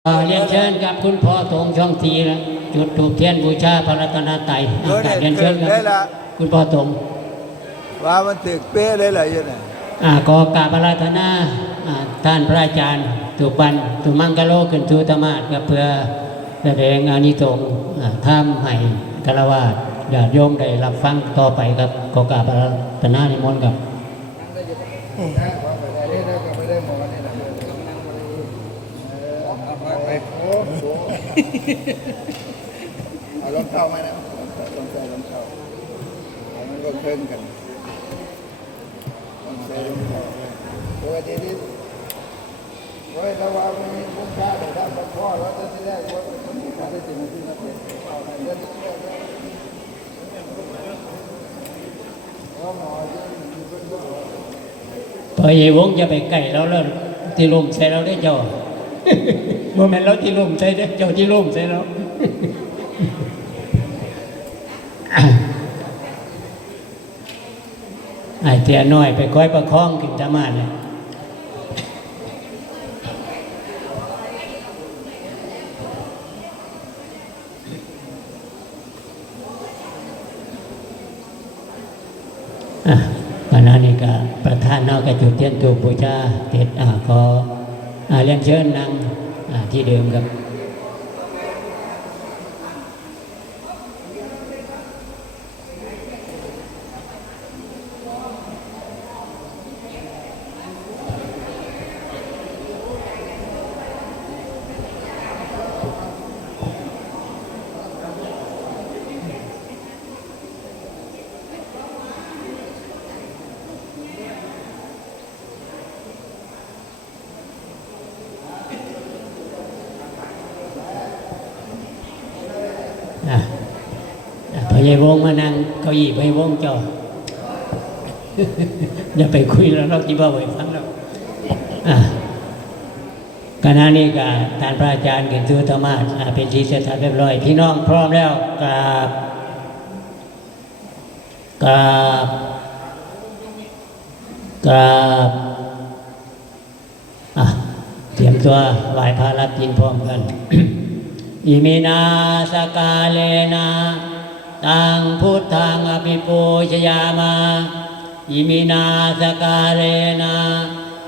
เรียนเชิญกับคุณพ่อตรงช่องทีนะจุดธูปเทียนบูชาพระรัตนตรัยเรียนเชิญครับคุณพ่อตรงว่ามันถึกเป๊ะเลยเหรอยังไงก็กราบอาราธนาท่านพระอาจารย์ตุบันตุมังกะโลขึ้นทูธรรมาสเพื่อแสดงอานิสงส์ทำให้ฆราวาสญาติโยมได้รับฟังต่อไปครับก็กราบอาราธนานิมนต์ครับเอารองเท้าไหมนะต้องใส่รองเท้ามันก็เคลื่อนกันต้องใส่รองเท้าปกตินี่โอ้ยถ้าว่ามันมีคุ้มค่าแต่ถ้าพ่อแล้วจะได้ว่ามันมีค่าได้จริงที่มันเป็นเอาอะไรเรื่องนี้พอเอวงจะไปไก่แล้วที่ลมใส่เราได้เจ้าโมเมนต์เราที่ลมใส่ได้เจ้าที่ลมใส่เราไอ้เตี้ยน้อยไปคอยประคองขึ้นธรรมาสเนี่ยวันนั้นนี่ก็ประธานนอกกระจุดเทียนตูบูชาเต็ดก็เรียนเชิญนั่งที่เดิมครับพยายวงมานั่งเก้าอี้พยาวงจ่ออย่าไปคุยแล้วเราที่บ้าไว้ฟังแล้วคณะนี้ก็ท่านพระอาจารย์เกิดทูธรรมาสเป็นที่เสร็จเรียบร้อยพี่น้องพร้อมแล้วกราบเตรียมตัวไหว้พระรับกินพร้อมกันอิมินาสกาเลนะตังพุทธังอภิปูชยามาอิมินาสกาเลนะ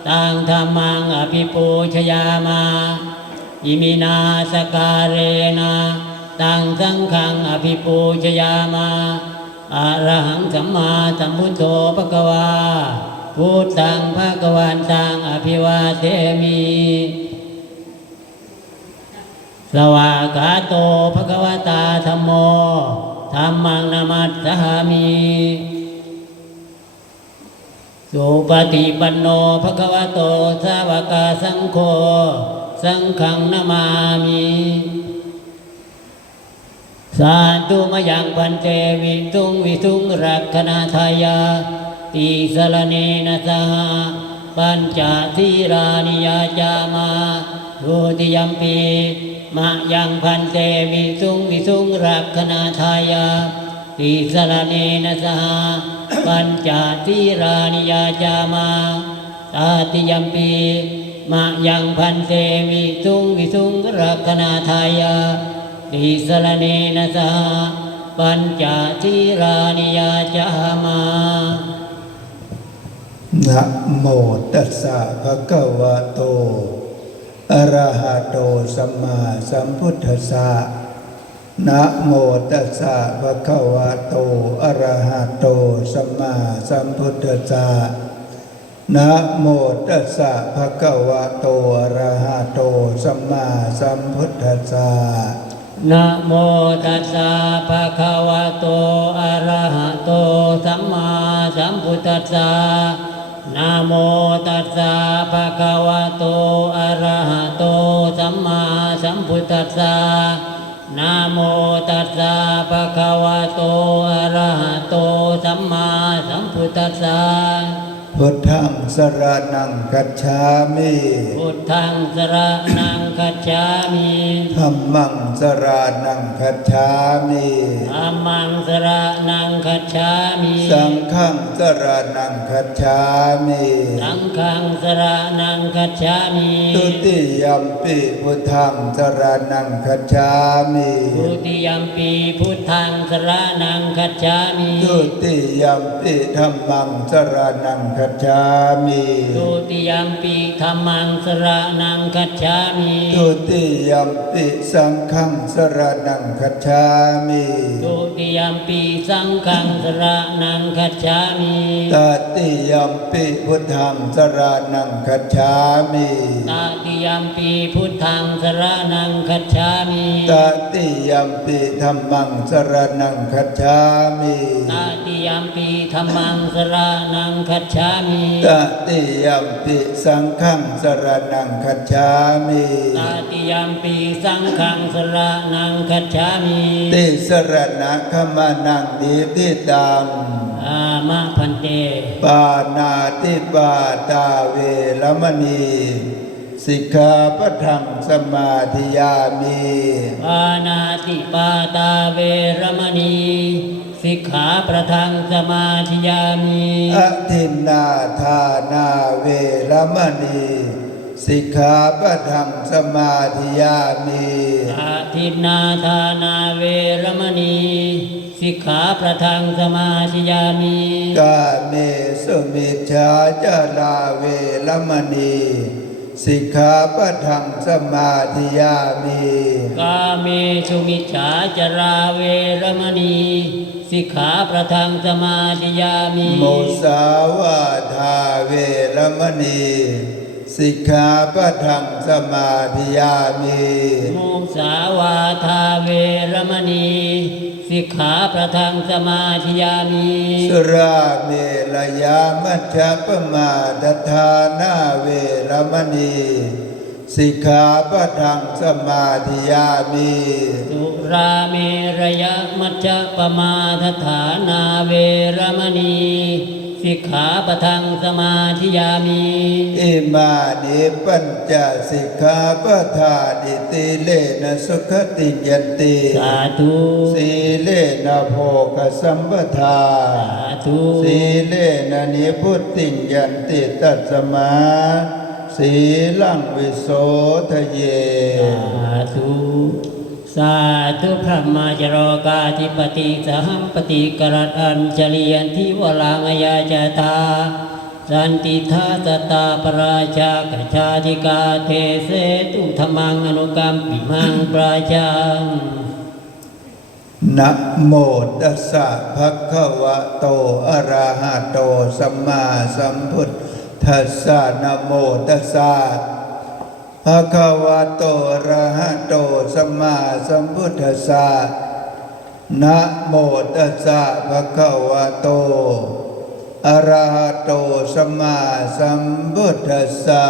ตังธัมมังอภิปูชยามาอิมินาสกาเลนะตังสังฆังอภิปูชยามาอะระหังสัมมาสัมพุทโธภควาพุทธังภควันตังอภิวาเทมิสวากขาโตภควตาธัมโมธัมมังนามัสสามิสุปฏิปันโนภควโตสาวกสังโฆสังฆังนามามิสาธุมยังพันเตวิทุงวิทุงรักขณาทายาติสรเนนะสหปัญจทีรานิยาจามาทุติยัมปีมะยังพันเตวิสุงรักขณาทายาติสรเนนะสหปัญจทีรานิยาจามาตาติยัมปีมะยังพันเตวิสุงรักขณาทายาติสรเนนะสหปัญจทีรานิยาจามานะโมตัสสะภะคะวะโตอะระหะโตสัมมาสัมพุทธัสสะนะโมตัสสะภะคะวะโตอะระหะโตสัมมาสัมพุทธัสสะนะโมตัสสะภะคะวะโตอะระหะโตสัมมาสัมพุทธัสสะนะโมตัสสะภะคะวะโตอะระหะโตสัมมาสัมพุทธัสสะนะโมตัสสะภะคะวะโตอะระหะโตสัมมาสัมพุทธัสสะนะโมตัสสะภะคะวะโตอะระหะโตสัมมาสัมพุทธัสสะพุ พุทธังสรณังคัจฉามิ พุทธังสรณังคัจฉามิ ธัมมังสรณังคัจฉามิ ธัมมังสรณังคัจฉามิ สังฆังสรณังคัจฉามิ สังฆังสรณังคัจฉามิ ทุติยัมปิพุทธังสรณังคัจฉามิ ทุติยัมปีพุทธังสรณังคัจฉามิ ทุติยัมปิธัมมังสรณังคัจฉามิ ทุติยัมปีธัมมังสรณังคัจฉามิ ทุติยัมปิสังฆังสรณังคัจฉามิ ทุติยัมปีสังฆังสรณังคัจฉามิ ตติยัมปิพุทธังสรณังคัจฉามิ ตติยัมปีพุทธังสรณังคัจฉามิ ตติยัมปิธัมมังสรณังคัจฉามิ ตติยัมปีธัมมังสรณังคัจฉามิ ตติยัมปิสังฆังสรณังคัจฉามิ ตติยัมปีสังฆังสรณังคัจฉามิ ติสรณะขมานังดีทิตัง อามะพันเต ปานาติปาตาเวรมณีสิกขาปะทังสมาธิยามิ ปานาติปาตาเวรมณีสิกขาประทังสมาธิยามิ อทินนาทานาเวรมณีสิกขาปะทังสมาธิยามิ อาทินนาทานาเวรมณีสิกขาประทังสมาธิยามิ กาเมสุมิจฉาจาราเวรมณีสิกขาปะทังสมาธิยามิ กาเมสุมิจฉาจาราเวรมณีสิกขาประทังสมาธิยามิ โมสาวาทาเวรมณีสิกขาปะทังสมาธิยามิ มุสาวาทาเวรมณีสิกขาประทังสมาธิยามิ สุราเมรยามัชฌะปมาทฐานาเวรมณีสิกขาปะทังสมาธิยามิ สุราเมรยมัจจปมาทฐานาเวรมณีสิกขาประทังสมาธิยามิ อิมานิปัญจสิกขาปทานิติเลนะสุขติยันติ สาธุ สีเลนะโภคสัมปทา สาธุ สีเลนะนิพุตติยันติตัสสมาสีลังวิโสทะเย สาธุสาธุพระมาจโรกาธิปติสหัมปติกรัตอัญจลิยันทิวลังยาจตาสันติทัสตาปราชากชาติกาเทเสตุธรรมังอนุกรรมปิมังปราชัง นะโมตัสสะภะคะวะโตอะระหะโตสัมมาสัมพุทธัสสะนะโมตัสสะภะคะวะโตอะระหะโตสัมมาสัมพุทธัสสะนะโมตัสสะภะคะวะโตอะระหะโตสัมมาสัมพุทธัสสะ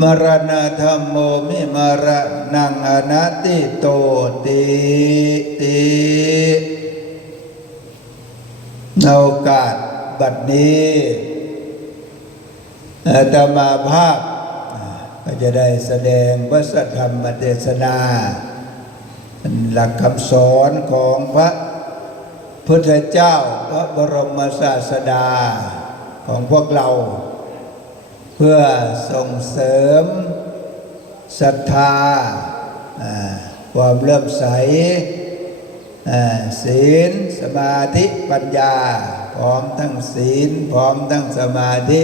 มรณะธัมโมมิมรณังอนัตติโตติในโอกาสบัดนี้อาตมาภาพก็จะได้แสดงพระสัทธรรมเทศนาหลักคำสอนของพระพุทธเจ้าพระบรมศาสดาของพวกเราเพื่อส่งเสริมศรัทธาความเลื่อมใสศีลสมาธิปัญญาพร้อมทั้งศีลพร้อมทั้งสมาธิ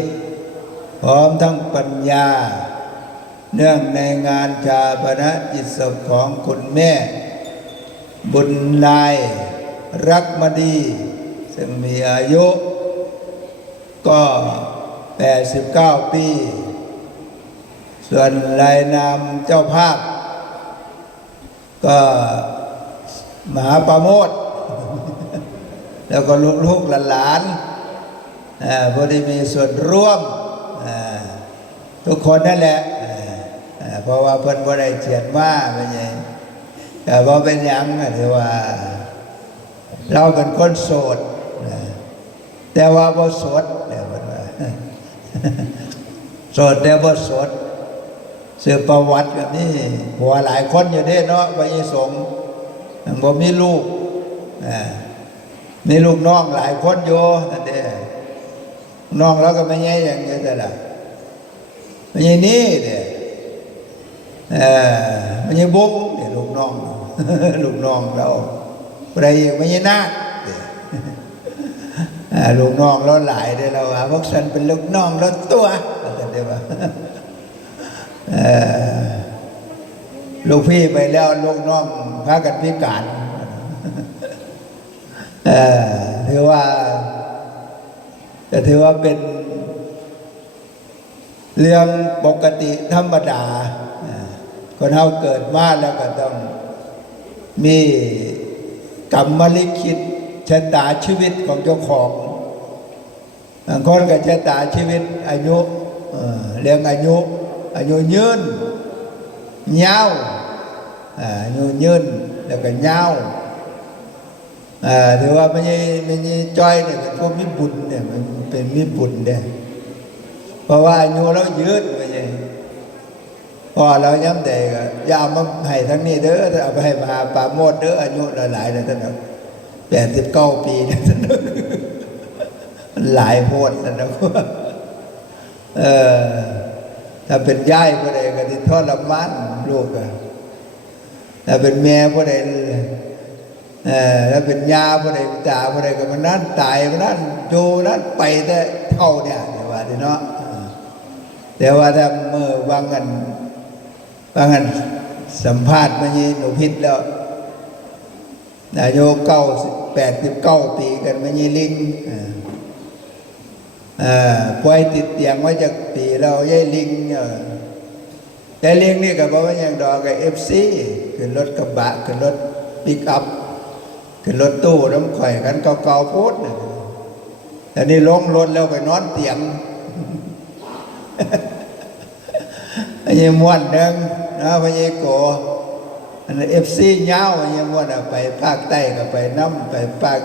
พร้อมทั้งปัญญาเนื่องในงานชาปนกิจศพของคุณแม่บุญลายรักมณีซึ่งมีอายุก็89 ปี ส่วนรายนามเจ้าภาพก็มหาประโมท แล้วก็ลูกๆหลานๆพอดีมีส่วนร่วมทุกคนนั่นแหละเพราะว่าเพิ่นบ่ได้เขียนว่าเป็นไงแต่ว่าเป็นหยังถือว่าเราเป็นคนโสดแต่ว่าบ่โสดเนี่ยเพิ่นว่า โสดแต่บ่โสดสืบประวัติแบบนี้ผัวหลายคนอยู่เด้เนาะพระเยสงฆ์บ่มีลูกมีลูกน้องหลายคนอยู่นั่นเด้น้องแล้วก็ไม่ใช่อย่างเงี้ยแต่ละไม่ใช่นี่เด้ไม่ใช่บุ้งเด้ลูกน้อง ลูกน้องเราอะไรไม่ใช่นาคลูกน้องเราหลายเด้เราว่าพวกฉันเป็นลูกน้องเราตัวกันเด้ว่าลูกพี่ไปแล้วลูกน้องพากันพิการถือว่าเป็นเรื่องปกติธรรมดาคนเราเกิดมาแล้วก็ต้องมีกรรมลิขิตชะตาชีวิตของเจ้าของบางคนก็ชะตาชีวิตอายุเรื่องอายุยืนยาวอายุยืนแล้วก็ยาวถือว่าไม่ใช่จ้อยเนี่ยเป็นพวกมิบุญเนี่ยมันเป็นมิบุญเนี่ยเพราะว่าอายุเรายืดไม่ใช่พอเราย้ำเด็กอย่าเอามาให้ทั้งนี้เด้อเอาไปให้มาปาโมดเด้ออายุหลายๆเลยท่าน89 ปีเนี่ยท่านหลายโพดท่านถ้าเป็นย่ายผู้ใดก็ติดทอดละมันลูกถ้าเป็นแม่ผู้ใดถ้าเป็นยาผู้ใดจ่าผู้ใดก็มันนั่นตายมันนั่นโจนั่นไปแต่เท่าเนี่ยว่าดีเนาะแต่ว่าถ้าเมื่อวางกันสัมภาษณ์มายีหนูพิษแล้วอายุ89 ปีกันมายีลิงป่วยติดเตียงไว้จากปีเราย่ายลิงแต่ลิงนี่ก็บอกว่าอย่างดอกกับFCขึ้นรถกระบะขึ้นรถปิกอัพขึ้นรถตู้น้ำข่อยกันเก่าๆโพดเนี่ยแต่นี่ลงรถแล้วไปนอนเตียงไอ้ม้วนหนึ่งนะพญโกอันนั้นFCเงาไอ้ม้วนไปภาคใต้ก็ไปน้ำไปภาค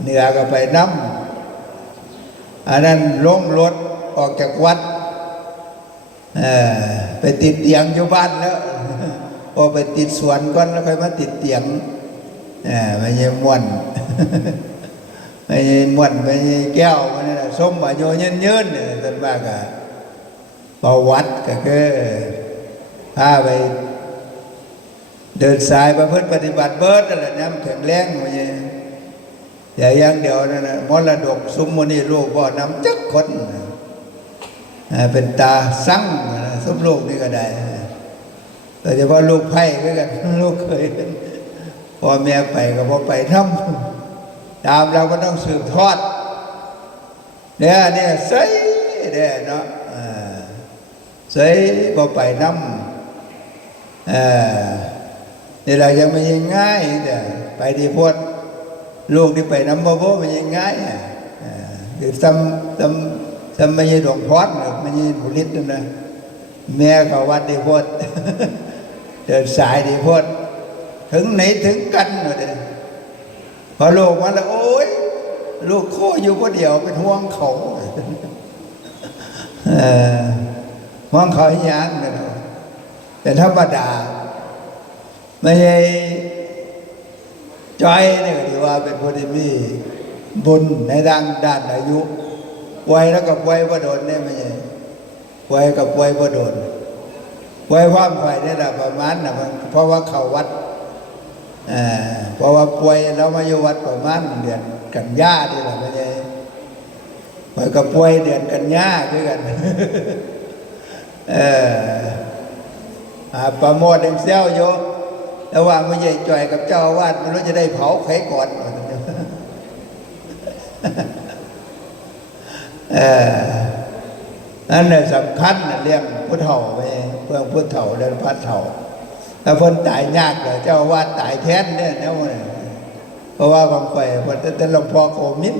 เหนือก็ไปน้ำอันนั้นลงรถออกจากวัดไปติดเตียงอยู่บ้านแล้วพอไปติดสวนก่อนแล้วค่อยมาติดเตียงไม่ใช่ม้วนไม่ใช่ม้วนไม่ใช่แก้วมันนี่แหละส้มอายุยืนเนี่ยต้นมากอะประวัติก็คือพาไปเดินสายประพฤติปฏิบัติเบิดนั่นแหละน้ำแข็งแรงมันยังอย่าอย่างเดียวนั่นนะมรดกสมมุติลูกพ่อน้ำจักคนเป็นตาสั่งสมลูกนี่ก็ได้แต่เฉพาะลูกไผ่ก็กันลูกเคยพ่อแม่ไปก็พอไปทำตามเราก็ต้องสืบทอดเนี่ยใส่เนี่ยเนาะใส่พอไปน้ำนี่เรายังไม่ยังง่ายแต่ไปดีพดลูกที่ไปน้ำบ่บ่มันยังง่ายหรือซ้ำไม่ใช่ดวงพอดไม่ใช่บุริษนั่นนะแม่เขาวัดดีพดเดินสายดีพดถึงไหนถึงกันเลยพอลูกมาแล้วโอ้ยลูกโคอยู่คนเดียวเป็นห่วงเขาห่วงเขาให้ยังเนี่ยแต่ธรรมดาไม่ใช่ใจเนี่ยถือว่าเป็นคนที่มีบุญในด้านอายุวัยแล้วกับวัยบ่โดนเนี่ยไม่ใช่วัยกับวัยบ่โดนวัยความไฟนี่แหละประมาณน่ะเพราะว่าเขาวัดเพราะว่าป่วยแล้วมาอยู่วัดประมาณเดือนกันยาที่แหละไม่ใช่วัยกับป่วยเดือนกันยาด้วยกันประโมทเอ็มเซลโยระหว่างไม่ใช่จ่อยกับเจ้าอาวาสไม่รู้จะได้เผาใครก่อนนั่นแหละสำคัญเรื่องพุทธเฒ่าไปเพื่อพุทธเฒ่าเรื่องพระเฒ่าถ้าเพิ่นตายยากเลยเจ้าอาวาสตายแทนเนี่ยนะเพราะว่าบางฝ่ายพอแต่หลวงพ่อโคมิน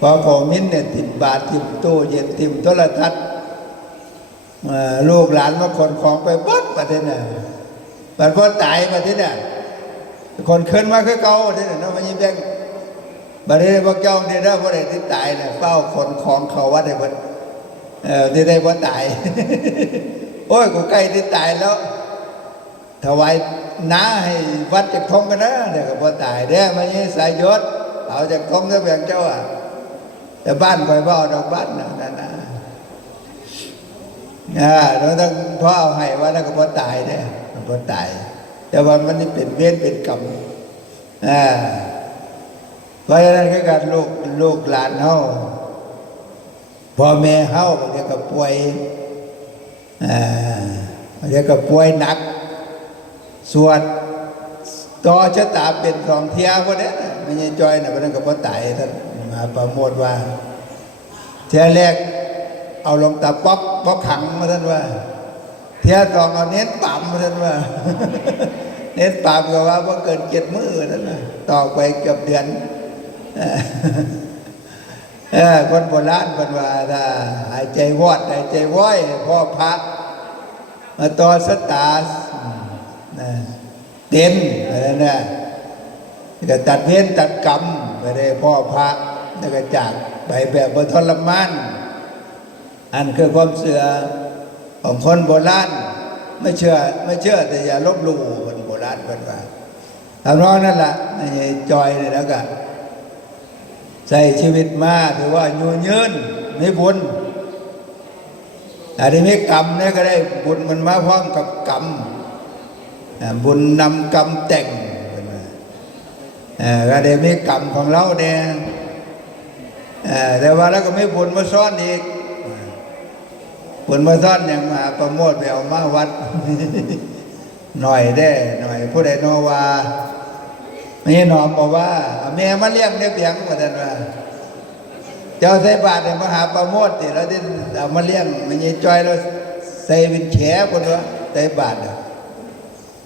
พอโคมินเนี่ยติดบาตรติดตู้เย็นติดโทรทัศน์ลูกหลานมาคนของไปบดประเทศน่ะบัดพอตายประเทศน่ะคนขึ้นมาคือเก่าประเทศน่ะเนาะมันยิ่งแบง บัดนี้พวกเจ้าเนี่ยถ้าพวกใดที่ตายเนี่ยเฝ้าคนของเขาวัดได้เพิ่นที่ได้บ่ตาย โอ้ยกูใกล้ที่ตายแล้วถวายน้าให้วัดจากทงกันนะเดี๋ยวก็บ่ตายเด้อมันนี่สายยศเอาจากทงก็แบ่งเจ้าอ่ะแต่บ้านคอยบ่ดอกบ้านนั่นนะเราต้องพ่อเอาให้ว่าแล้วก็บ่ตายเด้อมันบ่ตายแต่ว่ามันนี่เป็นเวรเป็นกรรมเพราะฉะนั้นก็การลูกหลานเฮาพ่อแม่เฮาบางทีก็ป่วยบางทีก็ป่วยหนักสวดต่อชะตาเป็นสองเที่ยพวกนี้ไม่ใช่จอยนะเพราะนั้นก็บ่ตายท่านมหาประโมทว่าเที่ยแรกเอาลงตาป๊อกขังมาท่านว่าเที่ยสองเอาเน้นปั๊มมาท่านว่า เน้นปั๊มก็ว่าบ่เกิน7 มื้อท่านว่าต่อไปเกือบเดือนคนโบราณเป็นว่าถ้าหายใจวอดหายใจว้อยพ่อพระมาต่อสตาเต็มอะไรนะก็ตัดเวรตัดกรรมไปได้พ่อพระแล้วก็จากไปแบบบทรมานอันคือความเสื่อของคนโบราณไม่เชื่อแต่อย่าลบหลู่คนโบราณเป็นว่าทำนองนั่นแหละจอยเลยแล้วก็ใส่ชีวิตมาถือว่าอยู่ยืนมีบุญแต่ที่มีกรรมเนี่ยก็ได้บุญมันมาพร้อมกับกรรมบุญนำกรรมแต่งก็ได้มีกรรมของเราเนี่ยแต่ว่าแล้วก็ไม่บุญมาซ้อนอีกบุญมาซ้อนอย่างมาประโมทไปเอามาวัด หน่อยได้หน่อยผู้ใดโนว่าไม่นอมบอกว่าแม่มาเลี้ยงได้เพียงเหมือนกันว่าเจ้าใส่บาตรเนี่ยมหาประโมทติแล้วที่เอามาเลี้ยงไม่ใช่จอยเราใส่เป็นแฉคนว่าใส่บาตร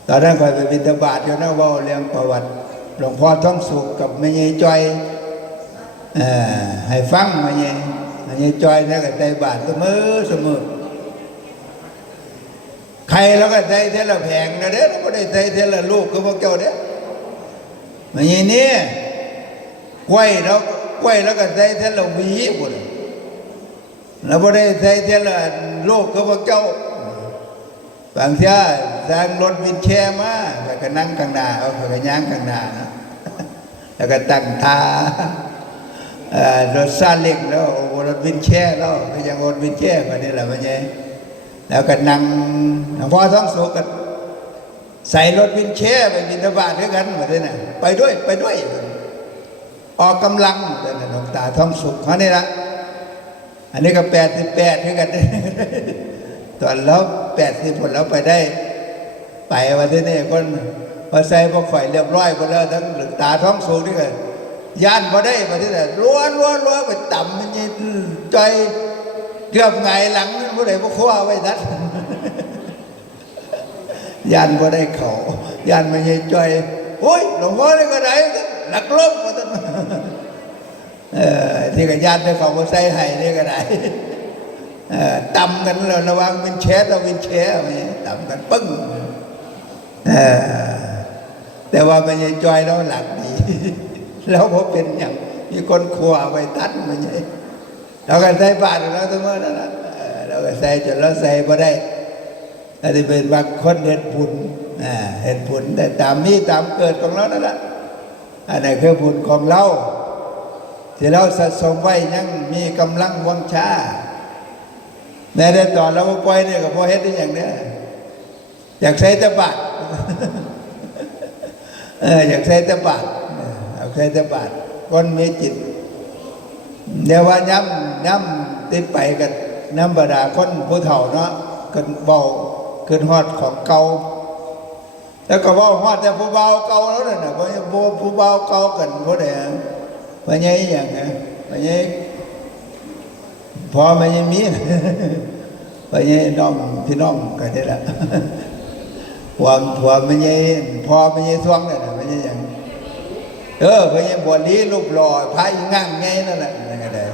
ตอนนั้นคอยไปบิณฑบาตอยู่นะว่าเรื่องประวัติหลวงพ่อท้องสุขกับไม่ใช่จอยให้ฟังไม่ใช่จอยนะก็ใส่บาตรเสมอใครแล้วก็ใส่เท่าละแผงนะเด้อไม่ได้ใส่เท่าละลูกก็พวกเจ้าเด้อไม่ใช่เนี่ยกล้วยแล้วก็ใส่เท่าละหวีหมดแล้วไม่ได้ใส่เท่าละลูกก็พวกเจ้าบางทีสร้างรถวินแชร์มาแล้วก็นั่งข้างหน้าเอาก็ย่างข้างหน้านะแล้วก็ตั้งท่ารถซาเล้งแล้วรถวินแชร์แล้วก็ยังรถวินแชร์แบบนี้แหละไม่ใช่แล้วก็นั่งหลวงพ่อท้องสุขก็ใส่รถวินแชร์ไปบิณฑบาตด้วยกันแบบนี้นะไปด้วยออกกำลังแต่หลวงตาท้องสุขเขานี่ละอันนี้ก็88ด้วยกันตอนแล้ว80คนแล้วไปได้ไปวันที่นี่คนพอใส่พอข่อยเรียบร้อยไปแล้วทั้งหลวงตาท้องสูงนี่กันย่านพอได้มาที่ไหนล้วนไปต่ำมันยังใจเกือบไงหลังผู้ใดผู้คว้าไว้ทัดย่านพอได้เขาย่านมันยังใจโอ้ยหลวงพ่อนี่ก็ได้หลักลบมาตั้งที่กับย่านได้เขามาใส่ให้นี่ก็ได้ต่ำกันเราระวังวินแชร์เราวินแชร์ต่ำกันปึ้งแต่ว่ามันยังจอยเราหลักดีแล้วพอเป็นอย่างมีคนขวาไปตัดมันยังเราก็ใส่บาตรเราทั้งหมดนั่นแหละเราก็ใส่จนเราใส่พอได้แต่ที่เป็นบางคนเห็นบุญเห็นบุญแต่ตามนี้ตามเกิดของเรานั่นแหละอันนี้คือบุญของเราที่เราสะสมไว้ยังมีกำลังวังชาแม้แต่ตอนเราปล่อยเนี่ยก็พอเฮ็ดได้อย่างเนี้ยอยากใช้ตะบาดอยากใช้ตะบาดเอาใช้ตะบาดคนมีจิตเดี๋ยวว่าย้ำติดไปกันน้ำบาดาคนผู้เฒ่าเนาะกันเบาขึ้นฮอดของเก่าแล้วก็เบาฮอดแต่ผู้เบาเก่าแล้วน่ะเพราะผู้เบาเก่ากันเพราะไหนเพราะไงอย่างไงเพราะไงพอมันยังมีไปยังน้องพี่น้องกันได้ละพวมันยังพอมันยังท่วงเนี่ยมันยังไปยังบวชนี้รูปหล่อพายงั่งไงนั่นแหละนั่นก็ได้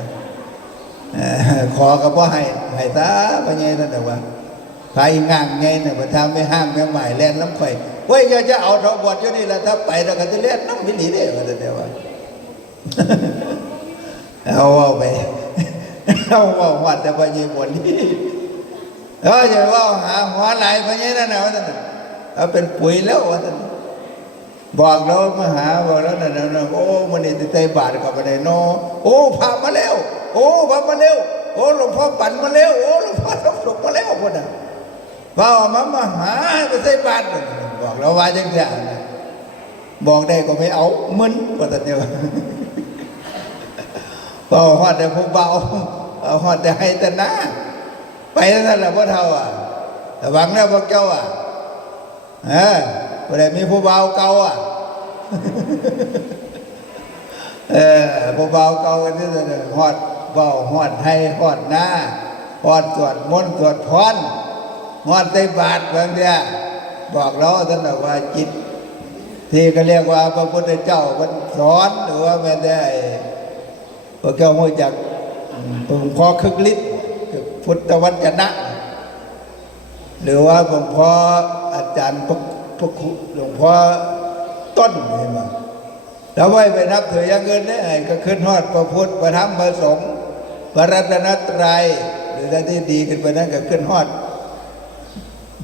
ขอกับว่าให้ตาไปยังนั่นแต่ว่าพายงั่งไงเนี่ยพอทำไม่ห้ามไม่หมายแล่นน้ำไข่เว้ยจะเอาทบวชอยู่นี่แหละถ้าไปแล้วก็จะเล่นน้ำวิลีได้มาแต่ว่า เอาไปเอาหอดแต่พญบนนี่อย่าว่าหาหัวไหลพญนั่นนะว่าท่านเอาเป็นปุ๋ยแล้วว่าท่านบอกเรามาหาบอกแล้วนั่นโอ้มันนี่ใจบาดกับอะไรเนาะโอ้พามาแล้วโอ้พามาแล้วโอ้หลวงพ่อปั่นมาแล้วโอ้หลวงพ่อทำสุกมาแล้วคนน่ะว่ามาหาไปใส่บาตรบอกเราว่าจังอย่างบอกได้ก็ไม่เอามึนกว่าแต่เดียวเบาหอดแต่ผู้เบาหอดแต่ให้แต่หน้าไปนั่นแหละพ่อเท่าแต่หวังนะพวกเจ้าก็ได้มีผู้เบาเก่าผู้เบาเก่ากันที่นั่นหอดเบาหอดให้หอดหน้าหอดสวดมนต์สวดพรหอดใส่บาตรบางเดียบอกเราท่านบอกว่าจิตที่ก็เรียกว่าพระพุทธเจ้าสอนหรือว่าไม่ได้พระเจ้าห้วยจักหลวงพ่อคึกฤทธิ์พุทธวจนะหรือว่าหลวงพ่ออาจารย์พระครูหลวงพ่อต้นเห็นไหมแล้วไว้ไปนับถืออย่างเงินเนี่ยก็ขึ้นฮอดพระพุทธพระธรรมพระสงฆ์พระรัตนตรัยหรือที่ดีขึ้นไปนั้นก็ขึ้นฮอด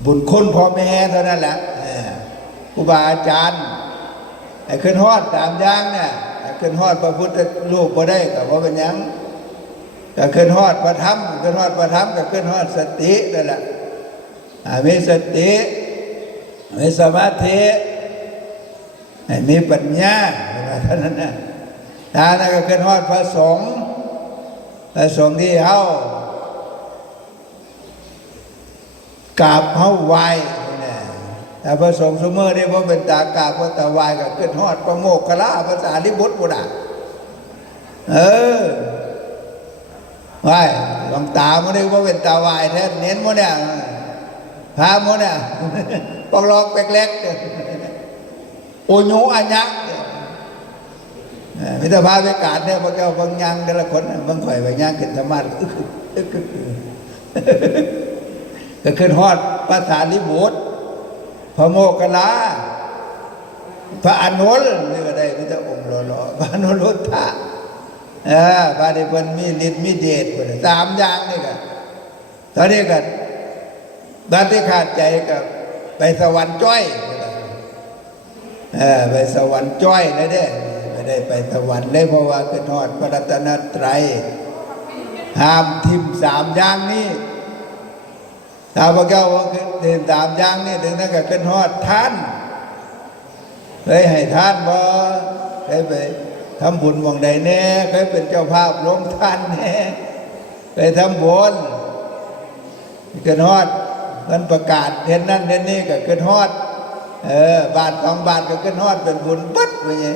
บุญคุณพ่อแม่เท่านั้นแหละครูบาอาจารย์ไอ้ขึ้นฮอดตามอย่างเนี่ยขึ้นฮอดพระพุทธรูปบ่ได้ก็ว่าเป็นยังก็ขึ้นฮอดพระธรรมขึ้นฮอดพระธรรมก็ขึ้นฮอดสตินั่นแหละมีสติมีสมาธิมีปัญญาเท่านั้นนะนั่นก็ขึ้นฮอดพระสงฆ์ที่เฮากราบเฮาไหว้แต่พระสงฆ์สมอนี่เพราะเป็นตากราบพระตาไหว้ก็ขึ้นฮอดพระโมคคัลลาภาษาลิบุตรบุตรไหว้หลวงตามันนี่เพราะเป็นตาไหว้แท้เน้นมันเนี่ยพามันเนี่ยปองลอกแปลกเล็กโอโยอัญญะมิตรภาพไปกาดเนี่ยพระเจ้าบางยังแต่ละคนบางข่อยบางยังขึ้นธรรมะก็ขึ้นฮอดภาษาลิบุตรพระโมคคัลลาพระอนุลนี่ก็ได้พระองค์หล่อๆพระอนุรุทธะพระเดชพลมีฤทธิ์มีเดชสามอย่างนี่กันตอนนี้กันบ้านที่ขาดใจกับไปสวรรค์จ้อยไปสวรรค์จ้อยเลยเด้ไม่ได้ไปสวรรค์เลยเพราะว่าขึ้นฮอดพระรัตนตรัยห้ามทิมสามอย่างนี้ถ้าพระเจ้าว่าเดินตามอย่างนี้ถึงนั้นก็ขึ้นฮอดท่านเคยให้ท่านบ่เคยไปทำบุญวังใดแน่เคยเป็นเจ้าภาพลงท่านแน่เคยทำบุญขึ้นฮอดมันประกาศเห็นนั่นเห็นนี่ก็ขึ้นฮอดบาท2 บาทก็ขึ้นฮอดเป็นบุญปั๊ดไปไง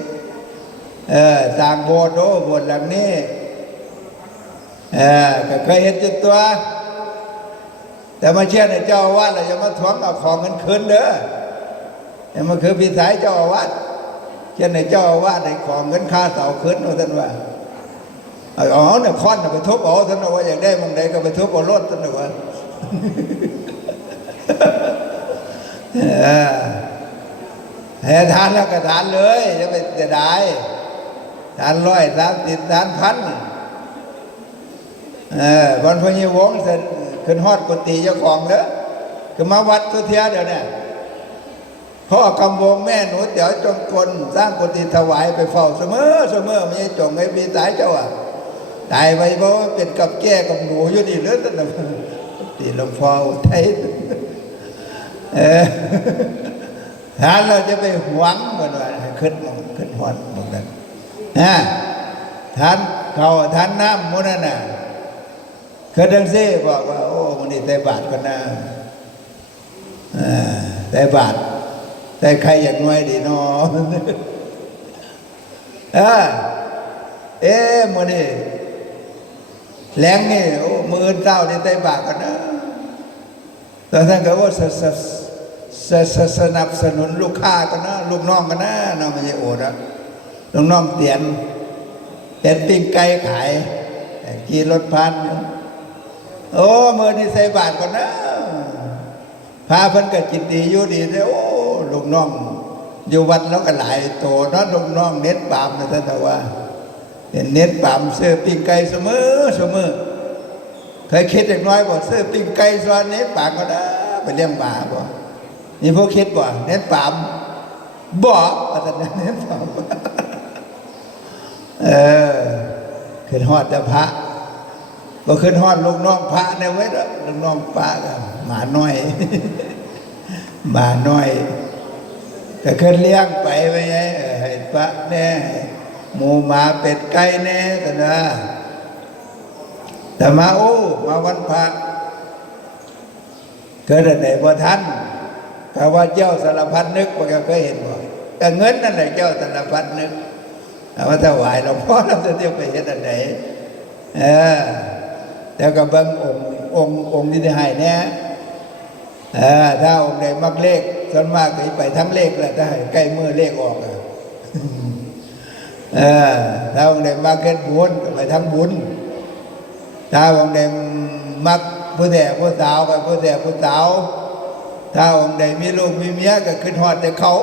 สร้างโบสถ์โบสถ์หลังนี้ก็เคยเห็นจุดตัวแต่มาเชื่อในเจ้าอาวาสเราจะมาทวงเอาของเงินคืนเด้อแต่มันคือพิสัยเจ้าอาวาสเชื่อในเจ้าอาวาสในของเงินค่าเสาคืนว่าท่านว่าเนี่ยค้อนไปทุบเอาท่านว่าอยากได้มองใดก็ไปทุบเอารถท่านว่าให้ทานแล้วก็ทานเลยจะไปจะได้ทาน130ทาน1,000วันพญวงศ์ขึ้นฮอดกุฏิเจ้าของเด้อคือมาวัดทุเทียเดี๋ยวนี้พ่อกำวงแม่หนูเดี๋ยวจงกลสร้างกุฏิถวายไปเฝ้าเสมอไม่ใช่จงให้พี่สายเจ้าตายไปเพราะเป็นกับแก่กับหนูอยู่ดีเรื่อยตั้งแต่ตีหลวงพ่อไทยถ้าเราจะไปหวงเหมือนว่าขึ้นฮอดหมดนั้นท่านเขาท่านน้ำมุนน่ะคือดังซี่บอกว่าโอ้มันนี่แต่บาทกันนะแต่บาทแต่ใครอยากน้อยดีเนาะมันนี่แรงนี่โอ้มือเต้านี่แต่บาทกันนะแต่ท่านก็ว่าสนับสนุนลูกค้ากันนะลูกน้องกันนะน้องไม่ใช่โอดอะลูกน้องเตียนปิ้งไก่ขายขี่รถพันโอ้เมื่อนี่ใส่บาทก่อนนะพาเพิ่นก็จิตดีอยู่ดีเลยโอ้ลูกน้องอยู่วัดแล้วก็หลายโตนะลูกน้องเน็ตบาปนะท่านว่า เป็นเน็ตปั๊มซื้อปิ้งไก่เสมอเคยคิดเล็กน้อยบอกซื้อปิ้งไก่ซอนเน็ตปั๊มก็ได้ไปเลี้ยงหมาบ่นี่พวกคิดบ่เน็ตปั๊มบอกว่าแต่เน็ตปั๊มขึ้นฮอดแต่พระบ่ขึ้นฮอดลูกน้องพระเนี่ยไว้แล้วลูกน้องพระก็หมาน้อยหมาน้อยก็ขึ้นเลี้ยงไปไว้ไงให้พระแน่หมูหมาเป็ดไก่แน่กันนะแต่มามาวันพระเกิดอะไรบ่ทันแต่ว่าเจ้าสารพัดนึกพวกแกเคยเห็นบ่แต่เงินนั่นแหละเจ้าสารพัดนึกแต่ว่าถวายหลวงพ่อเราจะเที่ยวไปเห็นอันไหนแต่ก็เบิ่งองค์ที่ได้ให้เนี่ยถ้าองค์ใดมักเลขส่วนมากก็ไปทั้งเลขแหละถ้าใกล้มือเลขออกถ้าองค์ใดมักเฮ็ดบุญก็ไปทั้งบุญถ้าองค์ใดมักผู้แก่ผู้สาวก็ผู้แก่ผู้สาวถ้าองค์ใดมีลูกมีเมียก็ขึ้นฮอดแต่เขา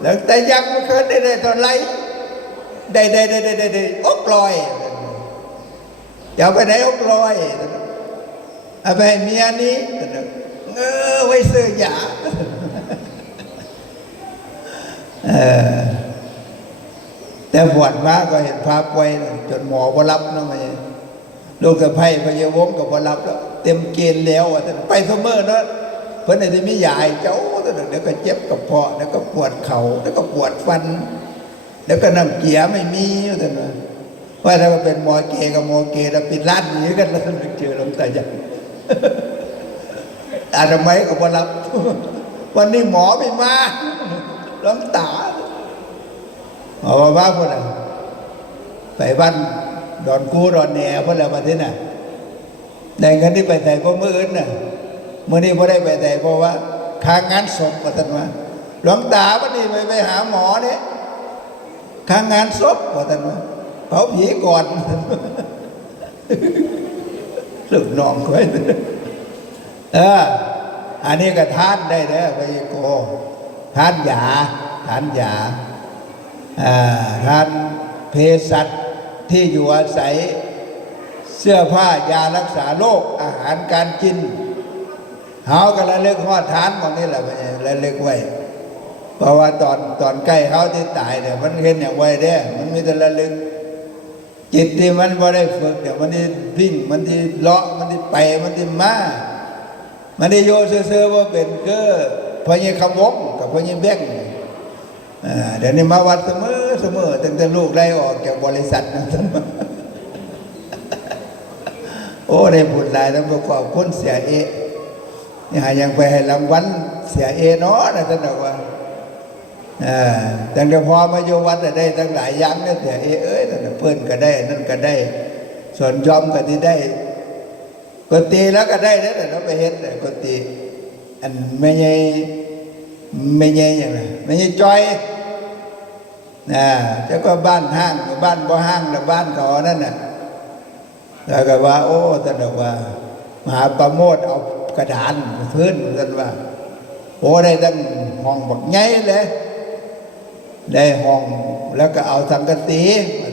แล้วแต่ยังไม่เคยได้เท่าไรได้อกลอยจะเอาไปไหนอกลอยเอาไปให้เมียนี้ไว้ซื้อยาแต่บวชมาก็เห็นพาป่วยจนหมอบ่รับนะมันลูกสะใภ้พญาวงศ์ก็บ่รับแล้วเต็มเกณฑ์แล้วไปเสมอเนาะเพิ่นได้มียาให้เจ้าเดี๋ยวก็เจ็บกระเพาะแล้วก็ปวดเข่าแล้วก็ปวดฟันแล้วก็น้ำเกลือไม่มีแต่ว่าถ้าเป็นหมอเกกับหมอเกแล้วปิดร้านหนีกันแล้วเจอหลวงตาใหญ่ทำไมก็บ่รับวันนี้หมอไม่มาหลวงตาเอาว่าพวกนั้นไปบ้านดอนกูดอนแหน่พวกเรามาที่น่ะได้เงินที่ไปใส่พวกมืออื่นน่ะเมื่อนี้พอได้ไปใส่เพราะว่าค้างงานศพมาท่านว่าหลวงตาวันนี้ไปหาหมอเนี่ยค้างงานศพมาท่านว่าเผาผีก่อนลูกน้องไว้อันนี้ก็ทานได้เด้อไปโกทานยาทานเภสัชที่อยู่อาศัยเสื้อผ้ายารักษาโรคอาหารการกินเฮาก็ระลึกฮอดทานหมดนี่แหละระลึกไว้เพราะว่าตอนใกล้เฮาที่ตายเนี่ยมันเห็นอย่างไว้เด้มันมีแต่ระลึกจิตที่มันบ่ได้ฝึกเนี่ยมันที่วิ่งมันที่เลาะมันที่ไปมันที่มามันที่โยเซ่อว่าเป็นก็พญคำวงกับพญแบงเดี๋ยวนี้มาวัดเสมอตั้งแต่ลูกไล่ออกจากบริษัทนะท่านโอ้ได้บุญหลายแล้วประกอบคนเสียเอยังไปให้รางวัลเสียเอเนาะนะท่านบอกว่าแต่พอมาโยวัดได้ตั้งหลายอย่างเนี่ยเสียเอนั่นเพิ่นก็ได้นั่นก็ได้ส่วนยอมก็ที่ได้ก็ตีแล้วก็ได้นั่นเราไปเห็นก็ตีอันไม่ใช่อย่างไรไม่ใช่จอยจะก็บ้านห้างบ้านบ่ห้างแต่บ้านเขานั่นน่ะแล้วก็ว่าโอ้ท่านบอกว่ามหาประโมทเอากระดานพื้นท่านว่าโอ้ได้ตั้งห้องบักใหญ่เลยได้ห้องแล้วก็เอาสังกะสี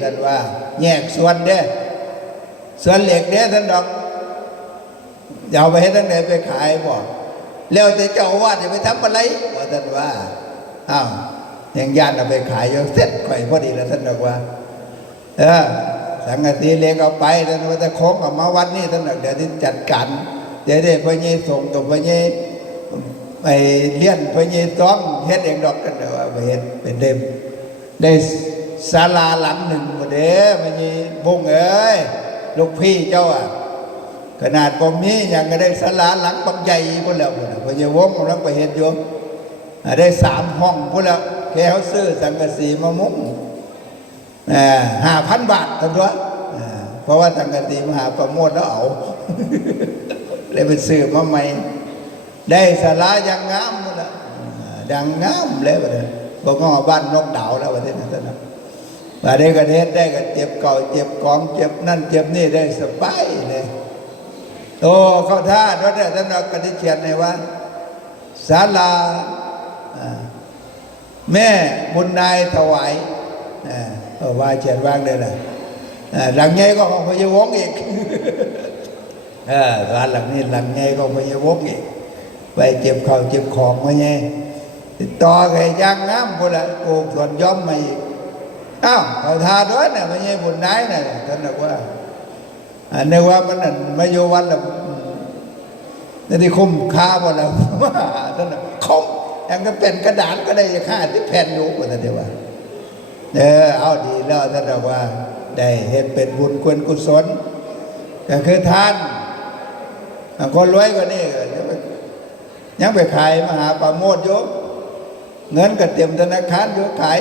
ท่านว่าแยกส่วนเด้ส่วนเหล็กเด้ท่านดอกจะเอาไปให้ท่านไหนไปขายบ่แล้วแต่เจ้าอาวาสจะไปทำอะไรท่านว่าอย่างญาติเอาไปขายยังเสร็จข่อยพอดีแล้วท่านบอกว่าสังกะสีเล็กเอาไปท่านว่าจะโค้งออกมาวัดนี่ท่านบอกเดี๋ยวที่จัดการเดี๋ยวได้พระเยซูส่งกับพระเยซูไปเลี้ยนพระเยซูต้องเฮ็ดเองดอกกันเดี๋ยวว่าไปเฮ็ดเป็นเดิมได้ศาลาหลังหนึ่งมาเด้อพระเยซูบุ้งเอ้ยลูกพี่เจ้าขนาดผมนี้ยังก็ได้ศาลาหลังบักใหญ่พวกแล้วพระเยซูวงกำลังไปเฮ็ดอยู่ได้3 ห้องพวกแล้วแกเขาซื้อสังกะสีมามุ้ง5,000 บาททั้งตัวเพราะว่าสังกะสีมหาประโมทแล้วเอาเลยไปซื้อมาใหม่ได้ศาลาอย่างงามหมดละดังงามเลยแบบนี้บอกว่าบ้านนกดาวแล้วแบบนี้นะท่านมาได้กระเทศได้ก็เจ็บเก่าเจ็บกองเจ็บนั่นเจ็บนี่ได้สบายเลยโตเข้าท่าแล้วท่านกระดิเขียนในว่าศาลาแม่บุญนายถวาย ว่าเฉียดว่างเลยนะหลังใหญ่ก็ของพญาวงศ์อีกบ้านหลังนี้หลังใหญ่ก็พญาวงศ์อีกไปเจ็บเข่าเจ็บของมาไงติดต่อไงย่างน้ำพวกละปลูกสวนย้อมมาอีกอ้าวเขาทาด้วยเนี่ยพญาบุญนายเนี่ยท่านบอกว่านึกว่ามันนั่นมาโยวันละนี่คุ้มค่าหมดแล้วท่านคุ้มยังก็เป็นกระดานก็ได้ค่าที่แผ่นอยู่กว่าท่านเดียวว่าเอาดีแล้วท่านบอกว่าได้เห็นเป็นบุญควรกุศลก็คือทานคนรวยกว่านี้ยังไปขายมหาปราโมทย์อยู่เงินก็เต็มธนาคารอยู่ขาย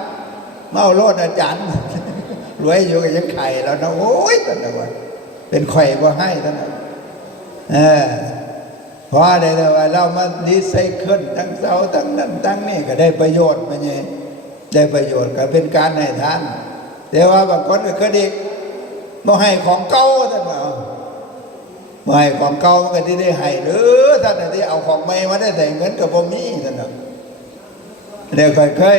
3,000เมาโลดอาจารย์รวยอยู่ก็ยังขายแล้วนะโอ้ยท่านบอกว่าเป็นไข่ว่าให้ท่านเพราะอะไรแต่ว่าเรามารีไซเคิลทั้งเสาทั้งนั้นทั้งนี้ก็ได้ประโยชน์มาไงได้ประโยชน์ก็เป็นการให้ทานแต่ว่าบางคนก็คือดีบ่ให้ของเก่าท่านว่าบ่ให้ของเก่ามันก็ที่ได้ให้หรือท่านที่เอาของใหม่มาได้แต่เงินกับบ่มีท่านเดี๋ยวเคย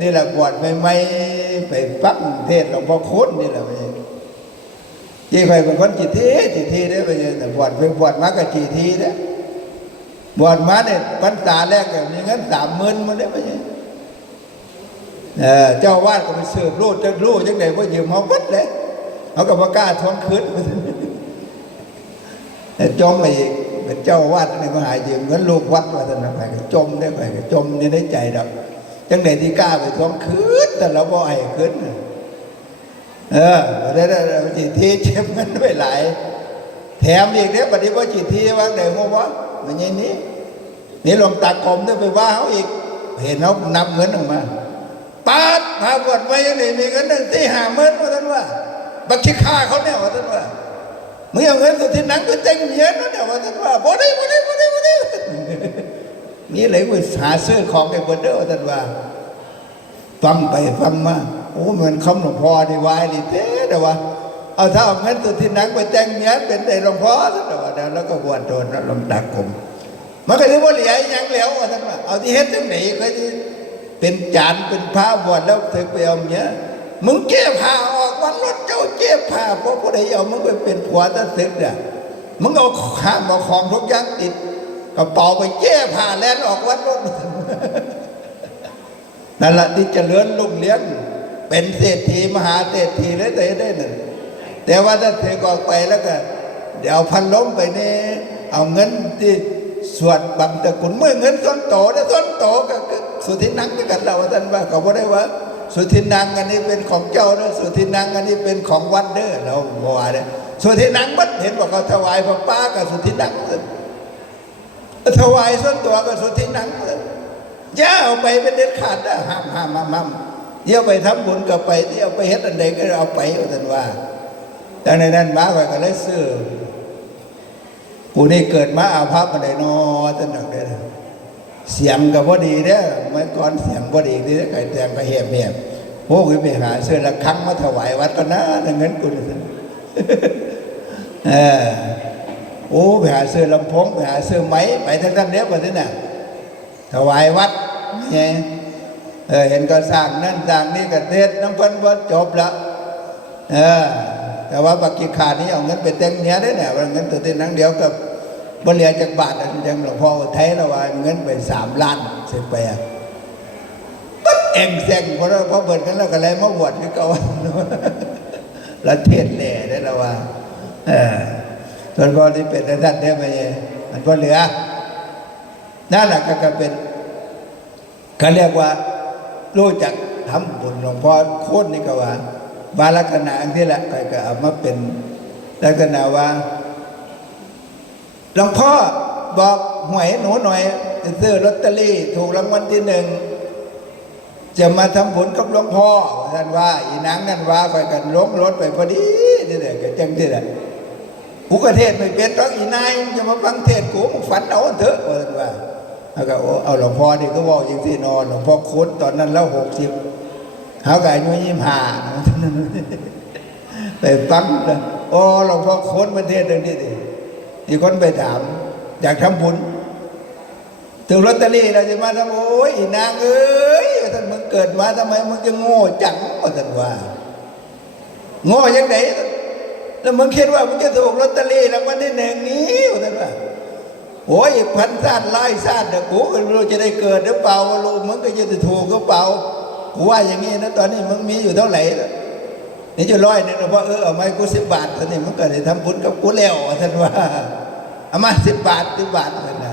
นี่แหละบวชใหม่ๆไปฟังเทศหลวงพ่อคุ้นนี่แหละยี่ใครเป็นคนจิตทีได้ไปแต่บวชมาก็จิตทีได้บวชมาเนี่ยพรรษาแรกก็มีเงิน30,000มันได้ไปเจ้าวาดก็ไปสืบรู้จังไหนว่ายืมเขาวัดเลยเขาก็ประกล้าศทวงคืนจมไปอีกเป็นเจ้าวาดในมหายืมเงินลูกวัดมาท่านไปจมได้ไปจมในใจดอกจังไหนที่กล้าไปทวงคืนแต่เราบ่ให้คืนได้จิตทีเจ็บเงินไปหลายแถมอีกเนี่ยปฏิบัติจิตทีว่าเดี๋ยวว่ามันอย่างนี้นี่ลงตากลมได้ไปว่าเขาอีกเห็นเขานำเงินออกมาปาดพาบวชไว้ยังไงมีเงิน1-50,000ว่าท่านว่าบักขี้ข้าเขาเนี่ยว่าท่านว่ามึงเอาเงินสุดที่นังก็เต็งเมียนั่นเนี่ยว่าท่านว่าบ่ได้นี่เลยวิสาซื้อของไอ้บนเด้อว่าท่านว่าฟังไปฟังมาโอ้เหมือนคำหลวงพ่อดีวายดีเท่แต่ว่าเอาถ้าเอาเงินสุดที่นังไปแต่งเมียเป็นไอ้หลวงพ่อท่านว่าแล้วก็บวชโดนแล้วลงตากลมมันก็ถือว่าเหลียยังเหลวว่าท่านว่าเอาที่เฮ็ดจังไหนเคยที่เป็นจานเป็นผ้าบวชแล้วถึงไปเอาเมียมึงเก็บผ้าออกวันรถเจ้าเก็บผ้าเพราะผู้ใดเอามึงไปเป็นผัวตั้งศึกเนี่ยมึงเอาข้ามเอาของทุกอย่างติดกระเป๋าไปเก็บผ้าแล่นออกวันรถนั่นแหละที่เจริญรุ่งเรืองเป็นเศรษฐีมหาเศรษฐีเลยแต่ได้นั่นแต่ว่าถ้าเธอออกไปแล้วก็เดี๋ยวพันล้มไปนี่เอาเงินที่สวดบังตะกุนเมื่อเงินต้นโตได้ต้นโตก็สุทินังกันเราท่านว่าเขาบอกได้ว่าสุทินังอันนี้เป็นของเจ้าเด้อสุทินังอันนี้เป็นของวัดเด้อเราบอกว่าเนี่ยสุทินังวัดเห็นบอกเขาถวายพระป้ากับสุทินังถวายส่วนตัวกับสุทินังย่าเอาไปเป็นเด็ดขาดนะห้ามเดี๋ยวไปทำบุญก็ไปเดี๋ยวไปเฮ็ดอันใดก็เอาไปท่านว่าแต่ในนั้นมาก็เลยซื้อกูนี่เกิดมาอาภัพมาได้นอท่านบอกได้เสียงก็พอดีเนี่ยเมื่อก่อนเสียงพอดีที่ไก่แตงก็เหี่ยพวกไปหาเสื้อละครั้งมาถวายวัดก็นะเงินกูนี่โอ้ไปหาเสื้อลำโพงไปหาเสื้อไหมไปทั้งนั้นเนี้ยวันนี้น่ะถวายวัดไงเห็นก็สร้างนั่นสร้างนี่ก็เทศน้ำพันวัดจบละแต่ว่าบักกิขานี้เอาเงินไปแต่งเนี้ยได้เนี่ยเงินตัวที่นั่งเดียวกับบริเวณจากบาทยังหลวงพ่อไทยละว่าเงินไป3 ล้านเสร็จไปก็เอ็งแซงเพราะเบิดกันแล้วก็เลยมาบวชที่เก่าแล้วเทศแหล่ได้ละว่าส่วนก็ที่เป็นท่านได้ไหมมันก็เหลือนั่นแหละก็เป็นเขาเรียกว่ารู้จักทำบุญหลวงพ่อโคตรนี่ก็ว่าบาลักษณะที่ละก็เอามาเป็นลักษณะว่าหลวงพ่อบอกหวยหนูหน่อยซื้อลอตเตอรี่ถูกรางวัลที่1จะมาทำบุญกับหลวงพ่อท่านว่าอีนางนั่นว่าไปกันล้มรถไปพอดีนี่แหละก็จังที่แหละกูกระเทศไม่เป็นต้องอีนายจะมาฟังเทศกูมึงฝันเอาเถอะท่านว่าแล้วก็เอาหลวงพ่อนี่ก็บอกอย่างที่นอนหลวงพ่อคุ้นตอนนั้นแล้ว60เขาก็อายุ25ไปฟังโอ้หลวงพ่อคุ้นประเทศเรื่องนี้ดิที่คนไปถามอยากทำบุญถึงลอตเตอรี่เราจะมาทำโอ้ยนางเอ้ยท่านมึง เกิดมาทำไมมึงจะโง่จังวะท่านว่าโง่ยังไงแล้วมึงคิดว่ามึงจะถูกลอตเตอรี่รางวัลที่หนึ่งนี้วะท่านว่าโอ้ยพันชาติไล่ชาติเด็กกูก็ไม่รู้จะได้เกิดหรือเปล่าลูกมึงก็จะถูกก็เปล่ากูว่าอย่างนี้นะตอนนี้มึงมีอยู่เท่าไหร่นี่จะ100นึงนะเพราะเอาไม้กู10 บาทตอนนี้มึงก็ได้ทำบุญกับกูแล้วท่านว่าเอามา10 บาทเลยนะ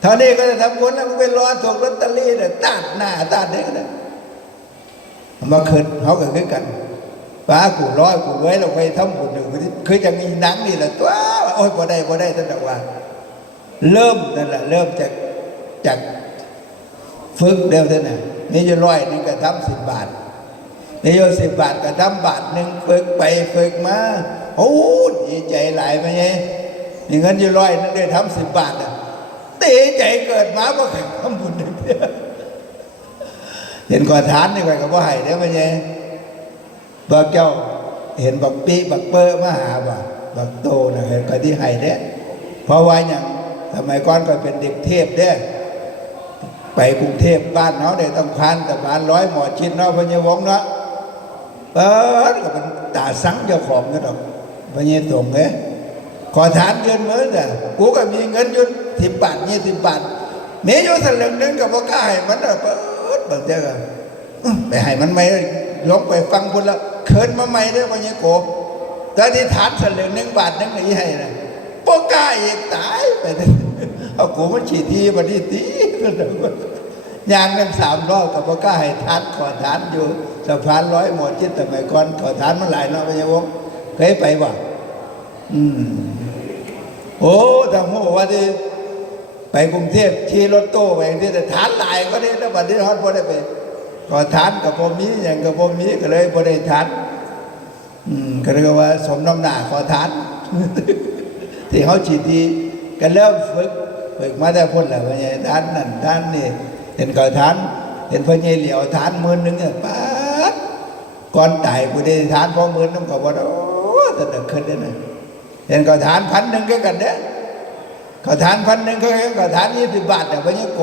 เท่านี้ก็จะทำบุญแล้วมึงไปรอถูกลอตเตอรี่เนี่ยตาดหน้าตาดเด็กนะมาคืนเขาก็คือกันป้ากูร้อยกูรวยเราไปทำบุญหนึ่งคือจะมีหนังนี่แหละตัวโอ้ยพอได้ท่านบอกว่าเริ่มนั่นแหละเริ่มจากฝึกเดียวเท่านั้นนี่จะ100นึงก็ทำ10 บาทนี่โย10 บาทก็ทำ1 บาทฝึกไปฝึกมาโอ้ดีใจหลายไปไงนี่เงินจะ100นึงได้ทำ10 บาทอ่ะดีใจเกิดมาเพราะใครทำบุญเดียวเห็นก่อฐานนี่ไปกับพ่อไห้เด้อไปไงบักเจ้าเห็นบักปีบักเปอร์มาหาบักโตนะเห็นก็ที่ไห้เด้เพราะว่าอย่างสมัยก่อนก็เป็นเด็กเทพเด้ไปกรุงเทพบ้านเนาะได้ต้องผ่านแต่ผ่าน100หมอชิดเนาะพญาวงเนาะก็เป็นตาสังเจ้าของกันหรอกพญาตงเนี่ยขอทานเงินเหมือนแต่กูก็มีเงินอยู่10 บาท20 บาทเมียอยู่สลึงนึงกับพ่อกล้าให้มันบางเจ้าไปให้มันไม่ลงไปฟังพุ่นแล้วเขินมาไม่ได้พญาโกแต่ที่ฐานสลึง1 บาทนึงนี่ให้นะพ่อกล้าอีกตายไปเอากูมันฉีดทีมาที่ตียางกัน3 รอบกับพ่อกล้าให้ทานขอทานอยู่สะพาน100หมดชิดแต่ไม่ก่อนขอทานมันหลายเนาะพญาวงเคยไปบ่โอ้ทางโมว่าที่ไปกรุงเทพขี่รถโต้ไปที่แต่ฐานหลายก็ได้แล้วบัดนี้ฮอดพอได้ไปขอทานกับพอมีอย่างกับพอมีก็เลยพอได้ทานก็เรียกว่าสมน้ำหน้าขอทานที่เขาฉีดทีกันเริ่มฝึกมาได้พ้นแล้วพญาทานนั่นทานนี่เห็นขอทานเห็นพญาเหลียวทาน10,000อ่ะป๊าดก่อนตายกูได้ทานพอ10,000น้ำกับว่าโอ้แต่เด็กขึ้นได้นะเห็นขอทาน1,000ก็กันเด้ขอทาน1,000ก็ขอทาน20 บาทแต่พญาโก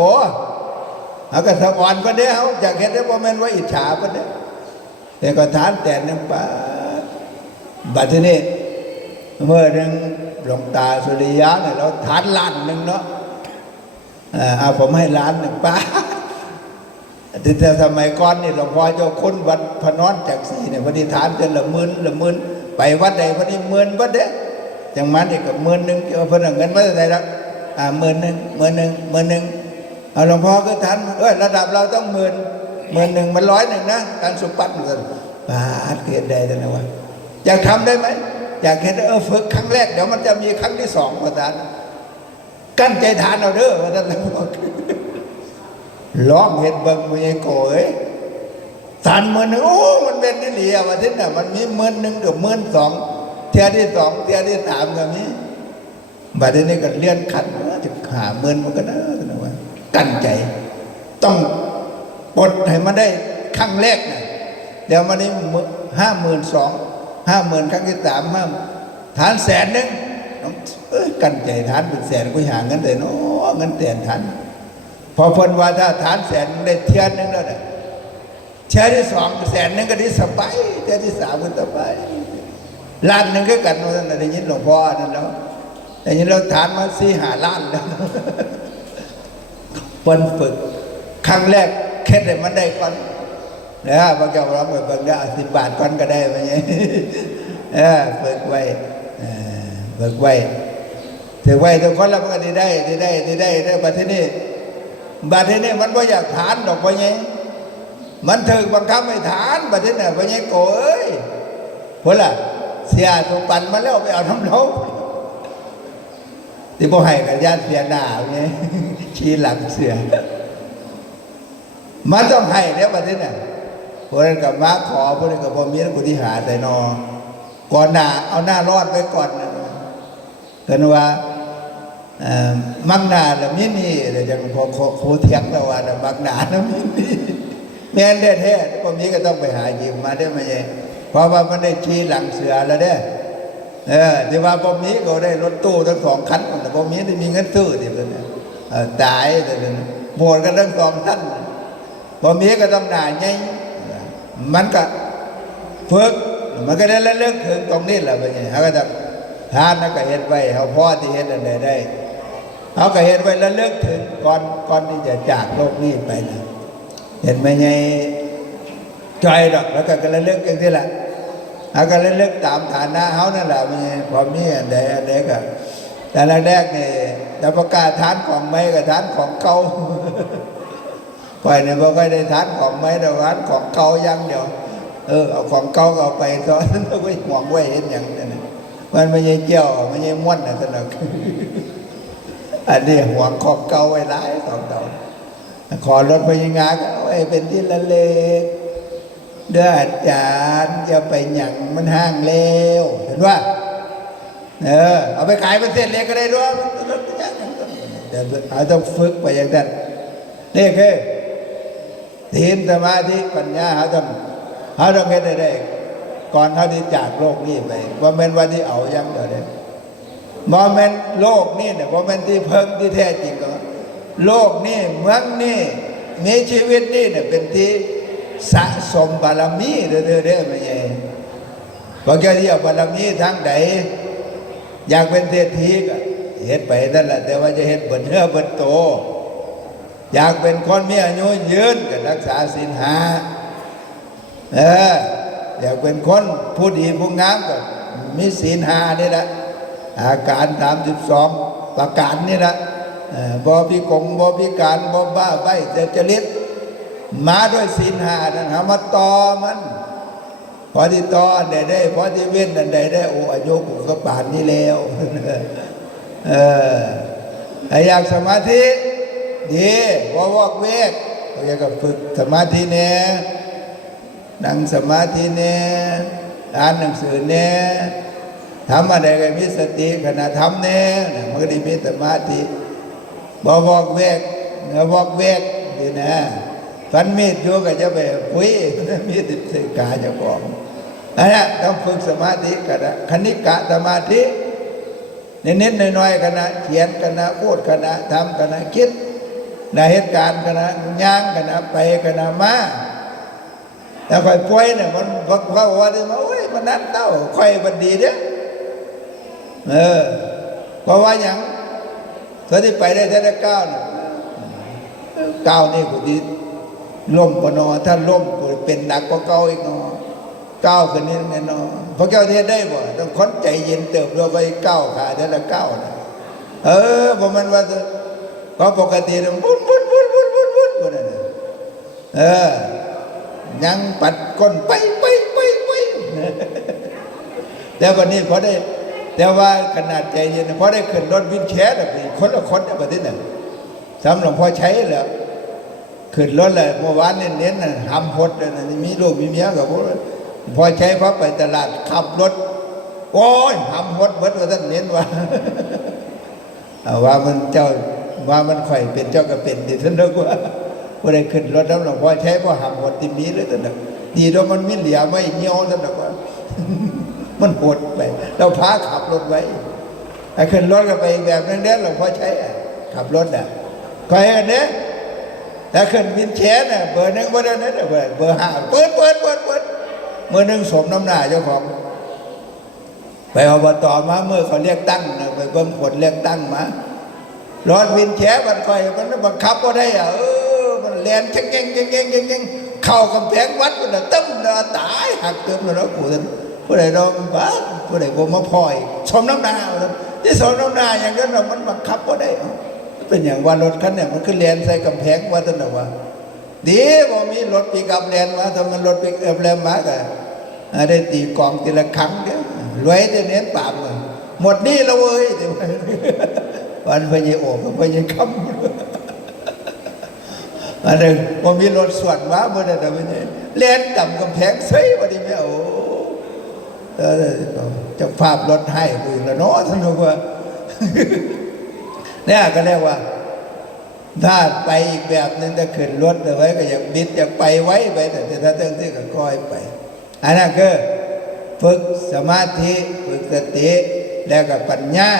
เขาก็สะอ่อนประเดี๋ยวอยากเห็นได้บ่แม่นว่าอิจฉาประเดี๋ยวแต่ขอทานแต่1 บาทบัดทีนี้เมื่อหนึ่งหลวงตาสุริยะเนี่ยเราทานล้านหนึ่งเนาะเอาผมให้ล้าน1 บาทแต่สมัยก่อนนี่หลวงพ่อเจ้าคุณวัดพระนอนจากศรีเนี่ยวันนี้ทานจนละหมื่นไปวัดใดวันนี้10,000วัดเด้จังมันนี่ก็10,000เจ้าเพิ่นเอาเงินมาได้รับ10,000เอาหลวงพ่อก็ทานระดับเราต้อง10,000มัน100นะการสุปัตกันบาทเกิดได้แต่นะว่าอยากทำได้ไหมอยากเห็นฝึกครั้งแรกเดี๋ยวมันจะมีครั้งที่2ว่าท่านกั้นใจทานเอาเด้อว่าท่านร้องเห็นเบิ่งมวยโกย30,000โอ้มันเป็นนี่เหลียวว่าที่น่ะมันมี10,000กับ12,000เที่ยที่2เที่ยที่3ก็มีบัดนี้ก็เลื่อนขันจะ50,000มันก็ได้นะว่ากั้นใจต้องปลดให้มันได้ครั้งแรกนะเดี๋ยวมันนี้52,000 ครั้งที่3ฐาน100,000กั้นใจฐานเป็น100,000กูหาเงินได้เนาะเงินแต่ฐานพอพ้นว่าถ้าฐาน100,000ได้เที่ยนึงแล้วเนี่ยเที่ยที่2100,000ก็ได้สบายเที่ยที่3ก็สบายล้านหนึ่งก็กันว่าท่านได้ยินหลวงพ่อนั่นแล้วแต่ยินเราฐานมา4-5 ล้านแล้วปนฝึกครั้งแรกแค่ได้มันได้ก่อนนะบางเจ้าเราไปบางได้10 บาทก่อนก็ได้ไหมฝึกไว้ฝึกไว้ถือไว้ทุกคนเราก็ได้บัดที่นี่มันไม่อยากฐานดอกไปไงมันถึงบังคับให้ฐานบัดที่นี่ไปไงโกเอ้ยเพราะล่ะเสียถูกปั่นมาแล้วไปเอาน้ำเล้าที่พ่อให้กับญาติเสียหน้าไงชี้หลังเสือมันต้องให้เนี่ยบัดที่นี่พวกนั้นกับม้าขอพวกนั้นกับพ่อมีนักกุฏิหาแต่นอก่อนหน้าเอาหน้ารอดไปก่อนกันว่ามักนาแล้วมินี่เดี๋ยวจะพอโคเทียงแล้วว่ามักนาแล้วมินี่แม่นได้แท้พ่อมีก็ต้องไปหายืมมาได้ไหมยัยเพราะว่ามันได้ชี้หลังเสือแล้วเด้ที่ว่าพ่อมีก็ได้รถตู้ทั้ง2 คันแต่พ่อมีได้มีเงินซื้อที่เป็นตายแต่เป็นโหมดกันทั้ง2 ท่าน พอมีก็ต้องหนาไงมันก็ฝึกมันก็ได้ระลึกถึงตรงนี้แหละเป็นไงเขาก็จะทานแล้วก็เห็นไว้เขาพ่อที่เห็นอะไรได้เขาก็เห็นไว้ระลึกถึงก่อนที่จะจากโลกนี้ไปนะเห็นไหมไงใจดอกแล้วก็ระลึกอย่างที่แหละเขาก็ระลึกตามฐานะเขานั่นแหละเป็นไงพอมีอะไรก็แต่แรกๆนี่แต่ประกาศทานของไม้กับทานของเก่าไปเนี่ยพอค่อยได้ทานของไม้แต่ทานของเก่ายังเดียวเอาของเก่าก็เอาไปตอนนั้นก็ไม่ห่วงไว้เห็นอย่างนั้นมันไม่ใช่เกี่ยวไม่ใช่ม้วนนะท่านเราอันนี้ห่วงของเก่าไว้หลายของเก่าขอรถไปยังงานก็ไว้เป็นที่ละเล็กเด้ออาจารย์จะไปหยั่งมันห้างเร็วเห็นว่าเอาไปขายเป็นเศษเล็กก็ได้ด้วยเดี๋ยวต้องฝึกไปอย่างนั้นนี่คือทีมสมาธิปัญญาเขาต้องเห็นได้ก่อนเขาที่จากโลกนี้ไปว่าเป็นวันที่เอายังเดี๋ยวนี้โมเมนต์โลกนี่เนี่ยโมเมนต์ที่เพิ่งที่แท้จริงก็โลกนี่เมืองนี่มีชีวิตนี่เนี่ยเป็นที่สะสมบารมีเรื่อยๆไม่ใช่เพราะแค่ที่เอาบารมีทั้งใดอยากเป็นเศรษฐีก็เฮ็ดไปนั่นแหละแต่ว่าจะเฮ็ดบนเนื้อบนโตอยากเป็นคนมีอายุยืนก็รักษาศีลห้าอยากเป็นคนผู้ดีผู้งามก็มีศีลห้านี่แหละอาการ32ประการนี่แหละบ่พิกลบ่พิการบ่บ้าใบ้จริตมาด้วยศีลห้านั่นหามาต่อมันพอที่ต่ออันใดได้พอที่เว้นอันใดได้โอ้อายุกูก็ป่านนี้แล้วอยากสมาธิดีวอกเวกอยากฝึกสมาธิเนี่ยนั่งสมาธิเนี่ยอ่านหนังสือเนี่ยทำอะไรก็มีสติขณะทำเนี่ยมันก็ได้มีสมาธิวอกเวกดีนะฟันมีดอยู่ก็จะไปคุยมีดติดกาจะบอกอันนี้ต้องฝึกสมาธิกันนะคณิกะสมาธิเน้นๆน้อยๆกันนะเขียนกันนะพูดกันนะทำกันนะคิดในเหตุการณ์กันนะย่างกันนะไปกันนะมาแต่ค่อยป่วยเนี่ยมันว่าที่มาโอ้ยมันนั่นเต้าค่อยมันดีเด้อเพราะว่าอย่างถ้าที่ไปได้แค่ก้าวเนี่ยก้าวนี่กูดีล่มปนอถ้าล่มกูเป็นหนักกว่าเก่าอีกเนาะก้าวขึ้นนี่แน่นอนเพราะแก้วเทียนได้บ่ต้องค้นใจเย็นเติบโตไปก้าวขาแต่ละก้าวนะเพราะมันว่าเพราะปกติมันวุ่นนั่นยังปัดก้นไปแต่วันนี้พอได้แต่ว่าขนาดใจเย็นพอได้ขึ้นรถวินแชร์แบบนี้คนละคนแบบนี้น่ะสำหรับพอใช้แล้วขึ้นรถเลยเมื่อวานเน้นๆน่ะทำพดเลยนะมีลูกมีเมียกับพอใช้พอไปตลาดขับรถโอ้ยทำพดเบิดว่าท่านเน้นว่าว่ามันเจ้าว่ามันข่อยเป็นเจ้าก็เป็นดิท่านนึกว่าพอได้ขึ้นรถแล้วหลวงพ่อใช้พอทำพดติมีเลยท่านนึกดีแล้วมันไม่เหลียไม่เงี้ยวท่านนึกว่ามันหดไปเราพาขับรถไว้แต่ขึ้นรถก็ไปแบบนั้นหลวงพ่อใช้ขับรถคอยกันเนี่ยแต่ขึ้นวินแชร์น่ะเบอร์หนึ่งเบอร์นั้นเบอร์ห้าเปิดเมื่อหนึ่งสมน้ำหน้าเจ้าของไปอบตมาเมื่อเขาเรียกตั้งไปเบิ่งผลเรียกตั้งมารถวินแชร์มันคอยมันบังคับก็ได้มันแลนเก่งเข้ากำแพงวัดมันตึ้มตายหักเติมแล้วกูท่านผู้ใดเราบ้าผู้ใดบ่มาพอยสมน้ำหน้าที่สมน้ำหน้าอย่างนั้นมันบังคับก็ได้เป็นอย่างว่ารถคันเนี่ยมันขึ้นแลนใส่กำแพงว่าท่านว่าดีบ่มีรถปีกับแลนมาทำมันรถปีกับแลนมาก็ได้ตีกองทีละครั้งเนี่ยรวยแต่เน้นปากเลยหมดนี่แล้วเว้ยวันพญโอก็พญคำอันหนึ่งบ่มีรถสวนมาเมื่อนั้นไม่ใช่แลนต่ำกำแพงเซ่วันนี้ไม่เอาจะภาพรถให้ดูแล้วเนาะท่านบอกว่าเนี่ยก็เรียกว่าถ้าไปอีกแบบนึงถ้าขึ้นรถเอาไว้ก็อยากบิดอยากไปไว้ไปแต่ถ้าเรื่องที่ก็ค่อยไปอันนั้นคือฝึกสมาธิฝึกสติแล้วก็ปัญญา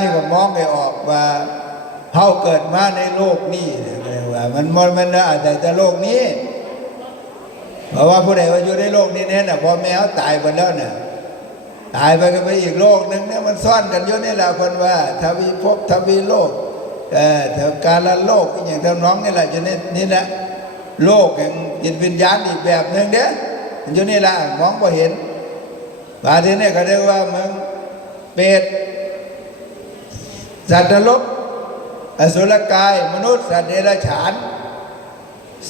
ที่ก็มองไปออกว่าเฮาเกิดมาในโลกนี้เรียกว่า มันอาจจะโลกนี้เพราะว่าผู้ใดว่าอยู่ในโลกนี้เนี่ยพอแมวตายไปแล้วเนี่ยตายไปก็ไปอีกโลกนึงเนี่ยมันซ่อนกันอยู่นี่แหละคนว่าทวีภพทวีโลกแถวกาลโลกอย่างทำน้องนี่แหละอยู่นี่แหละโลกแห่งจิตวิญญาณอีกแบบหนึ่งเด้ออยู่นี่แหละมองพอเห็นบาทีนี้เขาเรียกว่าเมืองเปรตสัตว์นรกอสุรกายมนุษย์สัตว์เดรัจฉาน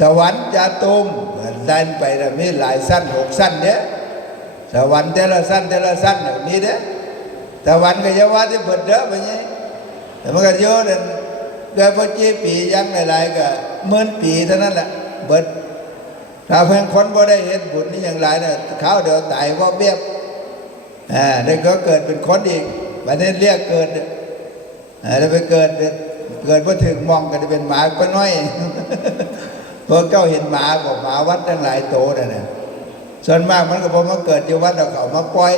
สวรรค์จาตุมสั้นไปแล้วมีหลายสั้น6 สั้นเด้สวรรค์แต่ละสั้นมีเด้สวรรค์ก็จะว่าที่เปิดเด้อไปนี้แต่มันก็เยอะเลยเกิดพอจีปียังหลายๆก็10,000 ปีเท่านั้นแหละเบิดถ้าเพิ่งคนบ่ได้เห็นบุญนี่อย่างไรเนี่ยเขาเดี๋ยวตายเพราะเบี้ยได้ก็เกิดเป็นคนอีกบัดนี้เรียกเกิดแล้วไปเกิดพอถึงมองก็จะเป็นหมาก็น้อยพวกเจ้าเห็นหมาบอกหมาวัดตั้งหลายโตนะส่วนมากมันก็พอมาเกิดอยู่วัดเราเขามาปล่อย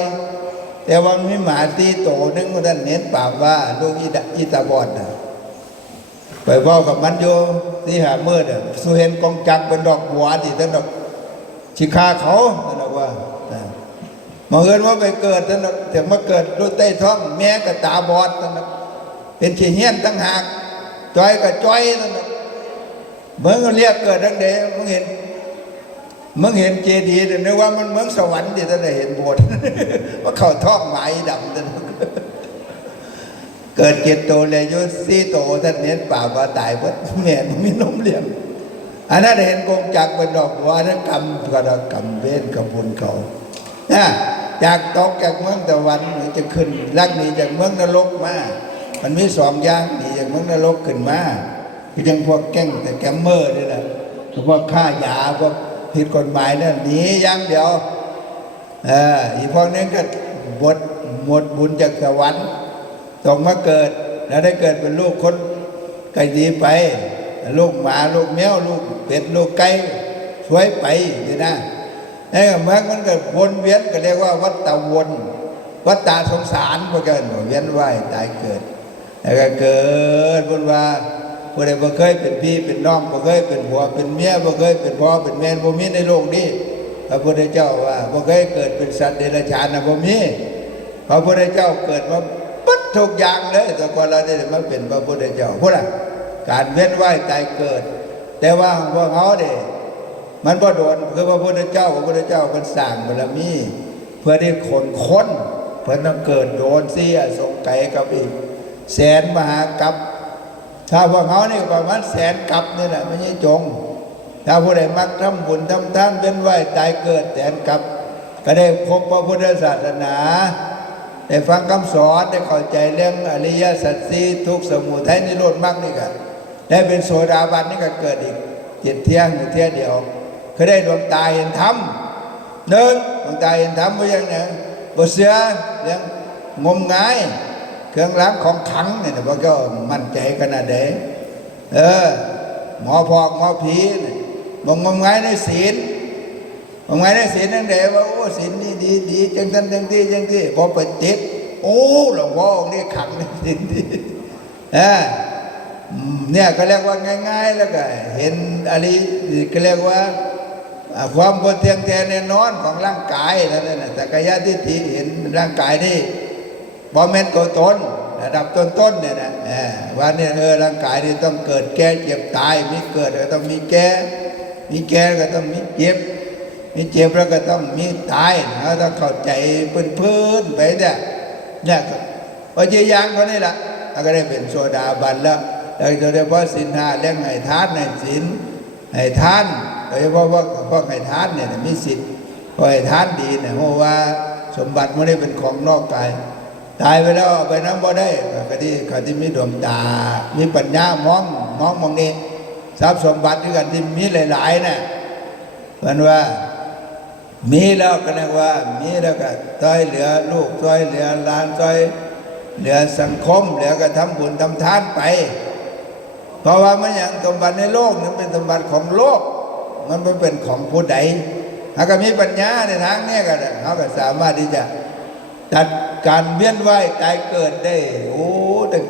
แต่ว่ามีหมาตีโตนึงท่านเน้นปากว่าลูกอีตาบอดนะไปเว้ากับมันอยู่ที่หามืดสุเห็นกองจักเป็นดอกบัวที่ท่านดอกชิคาเขาท่านบอกว่ามาเอินว่าไปเกิดท่านแต่มาเกิดด้วยใต้ท้องแม่กับตาบอดท่านเป็นขี้เหี้ยนตั้งหากจ้อยกับจ้อยท่านเมืองเรียกเกิดทั้งเดย์มึงเห็นเจดีย์นึกว่ามันเมืองสวรรค์ที่ท่านได้เห็นโบสถ์ว่าเขาท้องหมายดำท่านเกิด7 โตเลยยุ4 โตท่านเน้นป่าว่าตายเพราะแม่มีนมเลี้ยงอันนั้นเห็นกงจักเป็นดอกบัวนั้นกรรมกรรมเวรกับบุญเขาจากตกจากเมืองตะวันจะขึ้นลักหนีจากเมืองนรกมามันมี2 อย่างหนีจากเมืองนรกขึ้นมาคือยังพวกแก๊งแต่แกมเมอร์นี่แหละพวกฆ่ายาพวกผิดกฎหมายนั่นหนีอย่างเดียวอีพวกนั้นก็หมดบุญจากสวรรค์ต้องมาเกิดแล้วได้เกิดเป็นลูกคนไก่ดีไปลูกหมาลูกแมวลูกเป็ดลูกไก่ช่วยไปนี่นะไอ้มันก็วนเวียนก็เรียกว่าวัฏฏะวนวัฏฏะสงสารพวกกันเวียนว่ายตายเกิดแล้วก็เกิดบนว่าผู้ใดบ่เคยเป็นพี่เป็นน้องบ่เคยเป็นผัวเป็นเมียบ่เคยเป็นพ่อเป็นแม่บ่มีในโลกนี้พระพุทธเจ้าว่าบ่เคยเกิดเป็นสัตว์เดรัจฉานบ่มีพระพุทธเจ้าเกิดมาปัดทุกอย่างเลยแต่ก่อนเราได้มาเป็นพระพุทธเจ้าพูดการเวียนว่ายตายเกิดแต่ว่าพวกเขาเนี่ยมันบ่โดนคือพระพุทธเจ้าเพิ่นสร้างบารมีเพื่อได้คนเพิ่นต้องเกิดโดนเสียสงไก่กับอีกแสนมหากัปถ้าพวกเขานี่ประมาณแสนกัปนี่แหละไม่ใช่จงถ้าผู้ใดมักทำบุญทำทานเวียนว่ายตายเกิดแสนกัปก็ได้พบพระพุทธศาสนาได้ฟังคำสอนได้เข้าใจเรื่องอริยสัจสี่ทุกข์สมุทัยนิโรธมรรคนี่ก็ได้เป็นโสดาบันนี่ก็เกิดอีก7 เที่ยงอยู่เที่ยเดียวคือได้ดวงตาเห็นธรรมดวงตาเห็นธรรมว่าอย่างนี้บ่เสือเรื่องงมงายเครื่องรางของขลังเนี่ยพวกก็มั่นใจขนาดไหนหมอพอกหมอผีบ่งมงายในศีลงมงายในศีลนั่นแหละว่าโอ้ศีลนี่ดีจังทันจังที่พอไปติดโอ้หลวงพ่อนี่ขังในศีลดีเนี่ยก็เรียกว่าง่ายๆแล้วก็เห็นอะไรก็เรียกว่าความบนเทียงแท้แน่นอนของร่างกายนั่นแหละแต่กายทิฏฐิเห็นร่างกายนี่บ่แม่นตัวตนระดับต้นเนี่ยนะว่าเนี่ยร่างกายนี่ต้องเกิดแก่เจ็บตายมีเกิดก็ต้องมีแก่ก็ต้องมีเจ็บแล้วก็ต้องมีตายนะต้องเข้าใจพื้นไปเนี่ยว่าจะยังคนนี้ละก็ได้เป็นโสดาบันแล้วโดยเฉพาะศีล 5เรื่องให้ทานให้ศีลให้ทานโดยเฉพาะพวกให้ทานเนี่ยมีสิทธิ์พอให้ทานดีเนี่ยเพราะว่าสมบัติไม่ได้เป็นของนอกกายตายไปแล้วไปน้ำบ่ได้ก็ที่มีดวงตามีปัญญามองนี่ทรัพย์สมบัติด้วยกันที่มีหลายๆเนี่ยเพราะว่ามีแล้วก็เรียกว่ามีแล้วก็ช่วยเหลือลูกช่วยเหลือหลานช่วยเหลือสังคมเหลือก็ทำบุญทำทานไปเพราะว่ามันอย่างสมบัติในโลกนั้นเป็นสมบัติของโลกมันไม่เป็นของผู้ใดหากมีปัญญาในทางนี้ก็เขาก็สามารถที่จะจัดการเวียนว่ายตายเกิดได้โอ้ตั้ง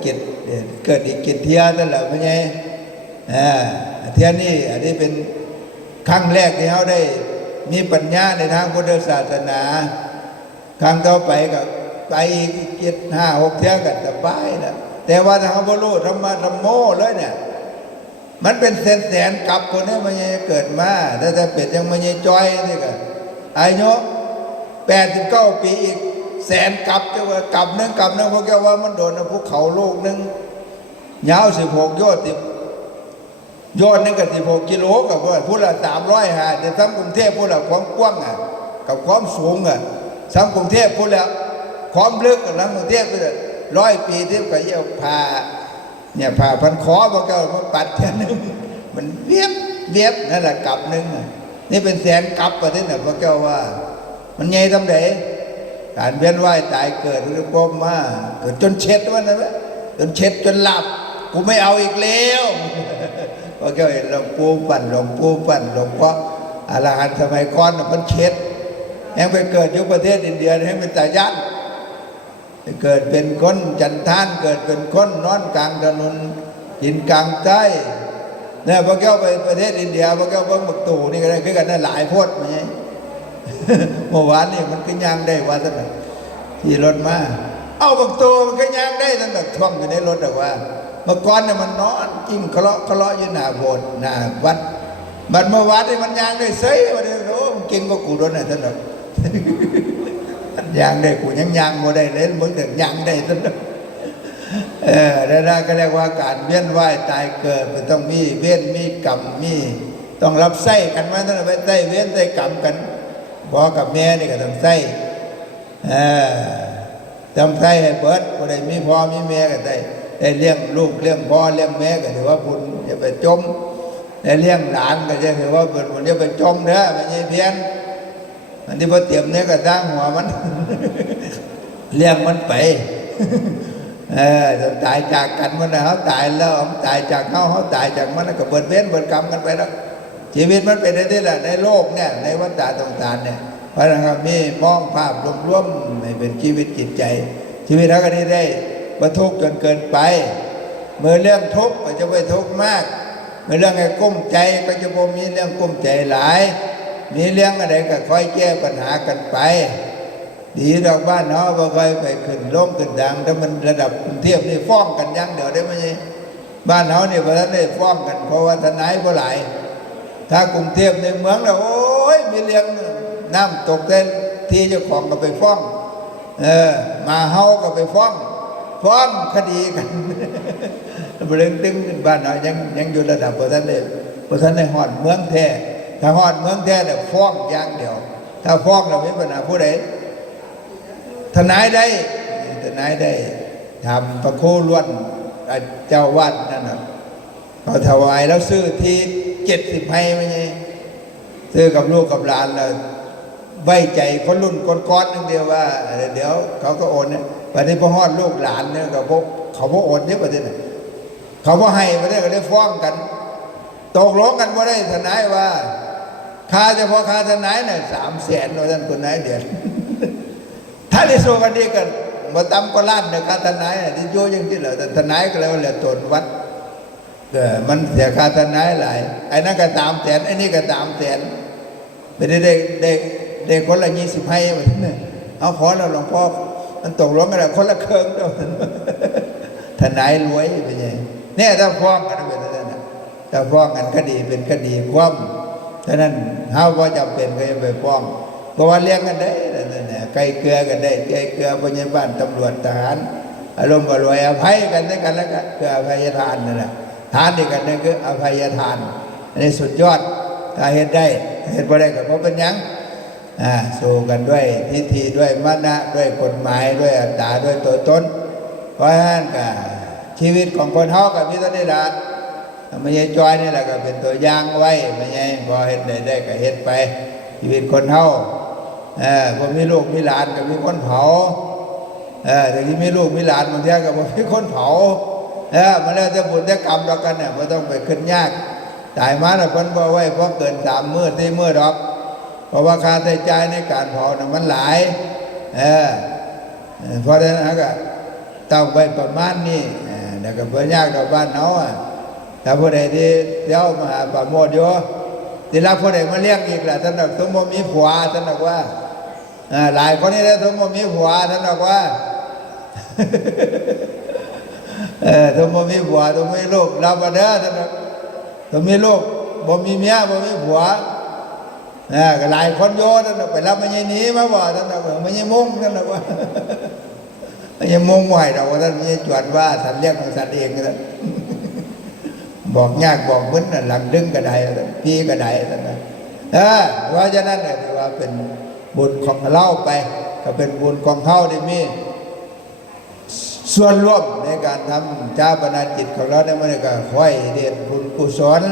เกิดอีก7 เที่ยนั่นแหละไม่ใช่ เที่ยนี้อันนี้เป็นครั้งแรกที่เขาได้มีปัญญาในทางพุทธศาสนาครั้งต่อไปก็ไปอีก7-5-6เที่ยกันสบายนะแต่ว่าถ้าเขาบ่รู้ธรรมะธรรมโมเลยเนี่ยมันเป็นแสนกลับคนนี้มันยังเกิดมาแต่เป็ดยังมันยังจ้อยนี่ก็อายุ89 ปีอีกแสนกลับจะว่ากลับนึงเพราะแกว่ามันโดนภูเขาลูกนึงยาว16 โยชน์นึงก็16 กิโลกับว่าพูดละ300 หาแต่ซ้ำกรุงเทพพูดละความกว้างกับความสูงซ้ำกรุงเทพพูดแล้วความลึกกับกรุงเทพไปเลย100 ปีที่ก็เยี่ยวผ่าเนี่ยผ่าพันคอพวกเขามาปัดแค่นึงมันเวียบนั่นแหละกลับนึงนี่เป็นแสนกลับประเทศเนี่ยพวกเขาว่ามันไงทำไดการเวียนว่ายตายเกิดหรือก้มมาเกิดจนเช็ดว่านั่นแหละจนเช็ดจนหลับกูไม่เอาอีกแล้วพวกเขาเห็นหลวงปู่ปั่นหลวงพ่ออรหันต์สมัยก่อนมันเช็ดยังไปเกิดอยู่ประเทศอินเดียให้เป็นตายันเกิดเป็นคนจันทานเกิดเป็นคนนอนกลางถนนหินกลางใต้เนี่ยพอแก้วไปประเทศอินเดียพอแก้วเบิ้งบักตู่นี่ก็ได้คือกันได้หลายโพดไหมเมื่อวานนี่มันก็ย่างได้ว่าสักหน่อยที่รถมาเอาบักตู่มันก็ย่างได้นั่นแบบท่องอยู่ในรถแต่ว่าเมื่อก่อนเนี่ยมันนอนจิ้มเคาะอยู่หน้าโบสถ์หน้าวัดมันเมื่อวานนี่มันย่างได้เซ่วันนี้โอ้มันเก่งก็กูรถน่ะท่านแบบย่างได้กูยังย่างโมได้เลยมึงแต่ย่างได้ซะแล้วก็เรียกว่าการเวียนว่ายตายเกิดมันต้องมีเวียนมีกรรมมีต้องรับไส้กันมาต้องไปไส้เวียนไส้กรรมกันพ่อกับแม่นี่ก็ต้องไส้ทำไส้ให้เบิดก็ได้มีพ่อมีแม่ก็ได้เลี้ยงลูกเลี้ยงพ่อเลี้ยงแม่ก็ถือว่าบุญอย่าไปจมได้เลี้ยงหลานก็จะถือว่าบุญอย่าไปจมเด้อไม่ใช่เพี้ยนอันนี้พอเตรียมเนี่ยก็สร้างหัวมันเลี้ยงมันไปจะตายจากกันมันนะเขาตายแล้วตายจากเขาตายจากมันก็เบิดเว้นเบิดกรรมกันไปแล้วชีวิตมันเป็นได้แหละในโลกเนี่ยในวัฏฏะต่างๆเนี่ยเพราะนะครับมีมองภาพรวมๆไม่เป็นชีวิตจิตใจชีวิตเราก็ได้บรรทุกจนเกินไปเมื่อเรื่องทุกข์ก็จะไปทุกข์มากเมื่อเรื่องไอ้กุ้มใจก็จะบ่มีเรื่องกุ้มใจหลายมีเรื่องอะไรก็ค่อยแก้ปัญหากันไปดีดอกบ้านเนาะบ่ค่อยไปขึ้นลงขึ้นดังถ้ามันระดับกรุงเทพนี่ฟ้องกันยังเดี๋ยวได้ไหมบ้านเนาะนี่เพราะฉะนั้นได้ฟ้องกันเพราะว่าทนายบ่หลายถ้ากรุงเทพในเมืองเราโอ้ยมีเรื่องน้ำตกเต้นที่เจ้าของก็ไปฟ้องมาเฮาก็ไปฟ้องคดีกันเรื่องตึงบ้านเนาะยังอยู่ระดับเพราะฉะนั้นได้ฮอดเมืองแท้ถ้าฮอดเมืองแท้เนี่ยฟ้องอย่างเดียวถ้าฟ้องเราไม่ปัญหาผู้ใดทนายได้ทำประโคล้วนเจ้าวัดนั่นน่ะเขาถวายแล้วซื้อที่70 ไร่ไม่ใช่ซื้อกับลูกกับหลานแล้วไว้ใจคนรุ่นก้อนนึงเดียวว่าเดี๋ยวเขาก็โอนเนี่ยประเดี๋ยวพอฮอดลูกหลานเนี่ยเขาพกโอนเยอะประเดี๋ยวเขาพอให้ประเดี๋ยวก็ได้ฟ้องกันตกลงกันว่าได้ทนายว่าค่าเฉพาะค่าทนายเนี่ย300,000เราท่านคนไหนเดือนถ้าได้โซกันดีกันมาตำก็ล้านเนี่ยค่าทนายที่โยยังที่เหลือแต่ทนายก็เลยว่าเหลือตนวัดมันเสียค่าทนายหลายไอ้นั่นก็300,000ไอ้นี่ก็300,000ไม่ได้คนละ20 ให้แบบนี้เอาขอแล้วหลวงพ่อมันตกลงกันแล้วคนละเครื่องด้วยทนายรวยไปไงเนี่ยถ้าฟ้องกันเป็นอะไรนะถ้าฟ้องกันคดีเป็นคดีความฉะนั้นเฮาว่าจำเป็นก็จะไปฟ้องเพราะว่าเลี้ยงกันได้เนี่ยไก่เกลือกันได้ไก่เกลือพยาบาลตำรวจทหารอารมณ์อร่อยอภัยกันด้วยกันแล้วกันคืออภัยทานนั่นแหละทานด้วยกันนั่นคืออภัยทานอันนี้สุดยอดถ้าเห็นได้เห็นบ่ได้ก็เพราะเป็นยังสู้กันด้วยทิฏฐิด้วยมณะด้วยกฎหมายด้วยอัตตาด้วยตัวตนเพราะฉะนั้นก็ชีวิตของคนเฮากับพิจารณาไม่ใช่จอยนี่แหละก็เป็นตัวอย่างไว้ไม่ใช่พอเห็นได้ก็เห็นไปชีวิตคนเฮาพอมีลูกมีหลานก็มีคนเผาถึงที่มีลูกมีหลานบางทีก็มีคนเผามันแล้วจะบุญจะกรรมต่อกันเนี่ยไม่ต้องไปขึ้นยากตายมาแล้วคนบ่ไว้เพราะเกิน3 มื้อ4 มื้อดอกเพราะว่าค่าใช้จ่ายในการเผาเนี่ยมันหลายเพราะฉะนั้นก็ต้องไปประมาณนี้แล้วก็เพื่อยากดอกบ้านเนาะ แต่ผู้ใดที่เดี๋ยวมาหาป่าโมดอยู่ที่รับผู้ใดมาเลี้ยงอีกล่ะท่านบอกสมมติมีผัวท่านบอกว่าหลายคนนี่แล้วสมมติมีผัวท่านบอกว่าสมมติมีผัวสมมติมีลูกรับมาเด้อท่านบอกสมมติมีลูกบ่มีเมียบ่มีผัวก็หลายคนโยท่านบอกไปรับมันยังหนีมาบ่ท่านบอกมันยังมุ่งท่านบอกว่ามันยังมุ่งไหวเราท่านมันยังจวดว่าท่านเลี้ยงของสัตว์เองท่านบอกยากบอกมึนหลังดึงกระไดพี่กระไดท่านนะเพราะฉะนั้นเนี่ยถือว่าเป็นบุญของเราไปก็เป็นบุญของเขาที่มีส่วนร่วมในการทำจ้าปนาจิตของเราในมันก็ค่อยเรียนบุญกุศล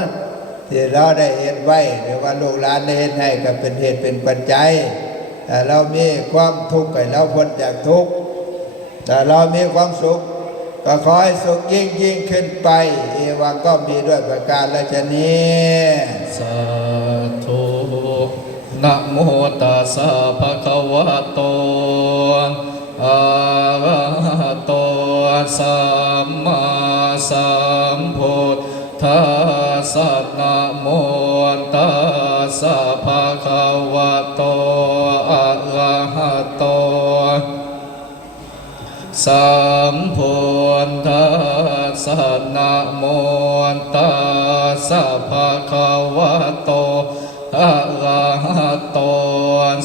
ที่เราได้เห็นไว้หรือว่าลูกหลานได้เห็นให้ก็เป็นเหตุเป็นปัจจัยแต่เรามีความทุกข์ก็เราพ้นจากทุกข์แต่เรามีความสุขก็ขอให้สุขยิ่งขึ้นไปเอวังก็มีด้วยประการราชนี้สาธุนะโมตัสสะภะคะวะโตอะระหะโตสัมมาสัมพุทธัสสะนะโมตัสสะภะคะวะโตอะระหะโตสัมพุทธัสสะนะโมตัสสะภะคะวะโตอะระหะโต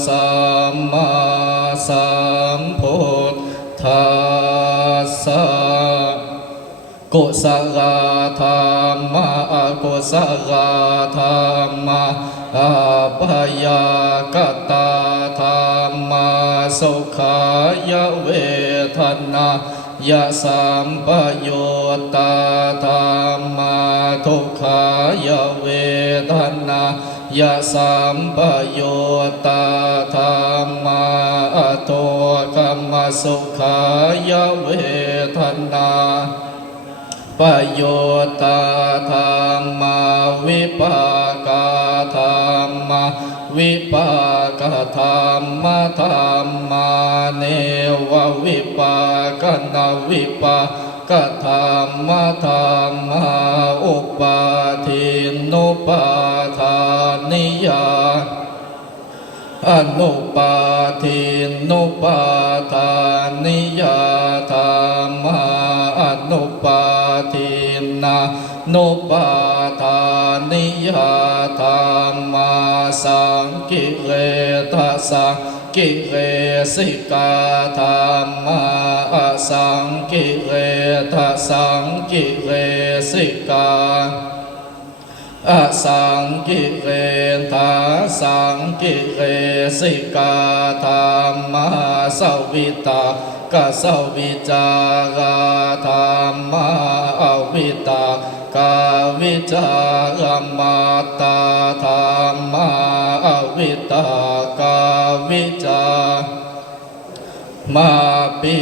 สัมมาสัมพุทธัสสะกุศลธรรมะอกุศลธรรมะอัปยากตาธรรมะสุขายเวทนายะสัมปยุตตาธรรมะทุกขายเวทนายะสัมปยุตตาธรรมะอทุกขมสุขายเวทนาปโยตาธรรมาวิปากาธรรมาวิปากาธรรมธรรมาเนววิปากนาวิปากาธรรมธรรมาอุปาทินุปาทานิยาอนุปาทินุปาทานิยาธรรมาอนุปาทินานุปาทานิยาธรรมาสังกิเลสสังกิเลสิกาธรรมาอสังกิเลสสังกิเลสิกาอสังกิเลสสังกิเลสิกาธรรมาสวิตากสวิจาราธรรมาอวิตากาวิจารมาตาธรรมาอวิตากาวิจามาปิ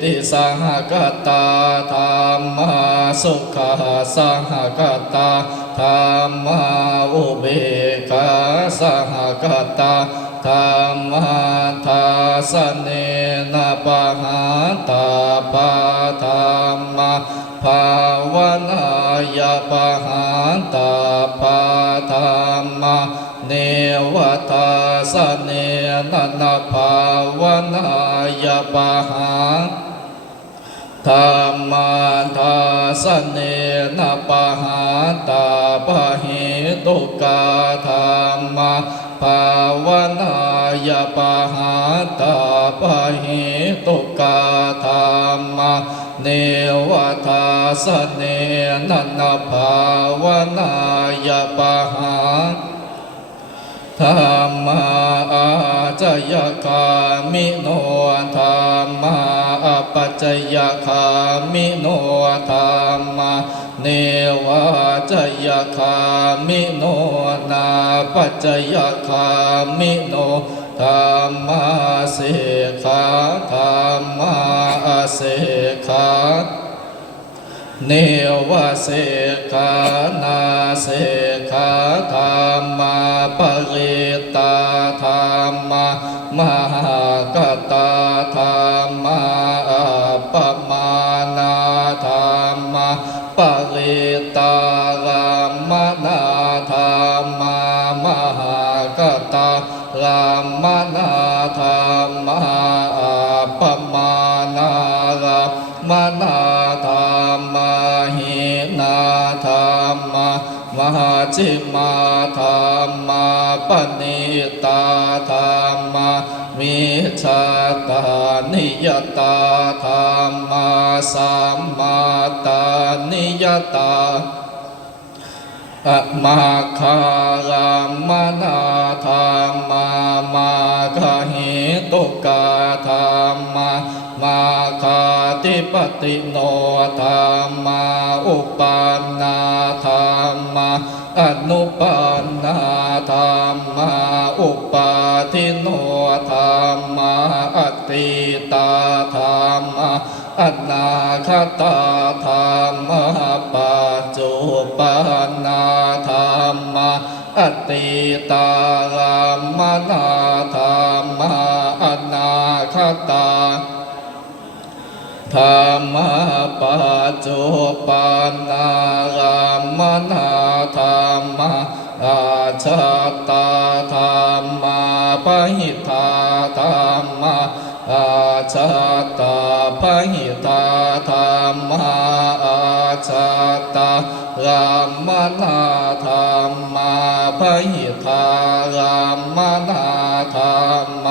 ติสังกตาธรรมาสุขาสังกตาธรรมาอุเบกขาสังกตาธรรมาทาสเนนะปะหาตาปะธรรมาภาวนายะปะหาตาปะธรรมาเนวตาสเนนะนะภาวนายะปะหาธรรมาทาสเนนะปะหาตาปะหิตุกาธรรมาภาวนายะปะหาตาปะหิตุกาธรรมาเนวตาสเนนะนะภาวนายะปะหาธรรมาอาจยคามิโนธรรมาอปัจจยคามิโนธรรมาเนวาจยคามิโนนาปัจจยคามิโนธรรมาเสขาธรรมาอาเสขาเนวเสขานาเสขาธรรมาปริตาธรรมามหากตาธรรมาอัปปมานาธรรมาป ลิตารามนาธรรมามหากตารามนาธรรมอัปปมานา มนาธรรมหินาธรรมมหาจิมาธรรมปณิตาธรรมมิชาตานิยตาธรรมสัมมาตานิยตาอะมาคารามนาธรรมมาคหิตุกาธรรมมาคาติปติโนธรรมาอุปันนาธรรมาอนุปันนาธรรมาอุปาทิโนธรรมาอติตาธรรมาอนาคตาธรรมปัจจุปันนาธรรมอติตารามนาธรรมอนาคตาธรรมปัจจุปันนารามนาธรรมอาชาตาธรรมปหิทาธรรมอาชาตาปหิทาธรรมอาชาตารามนาธรรมปหิทารามนาธรรม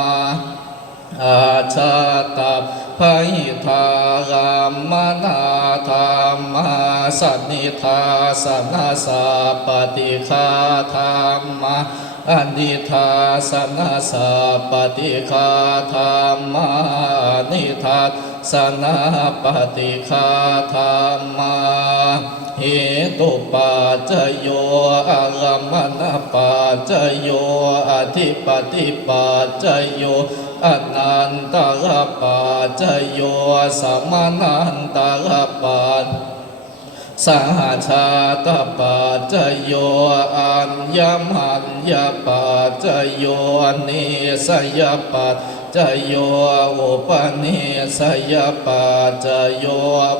อาชาตาพหิทารามนาธรรมสันนิทาสนาสาปฏิฆาธรรมอนิทาสนาสาปฏิฆาธรรมนิทาสนาปฏิฆาธรรมเหตุปัจจโยอารมณปัจจโยอธิปติปัจจโยอนันตระปัจจโยสมนันตระปัจสหชาตปัจจโยอัญญมัญญปัจจโยนิสยปัจจโยอุปนิสยปัจจโย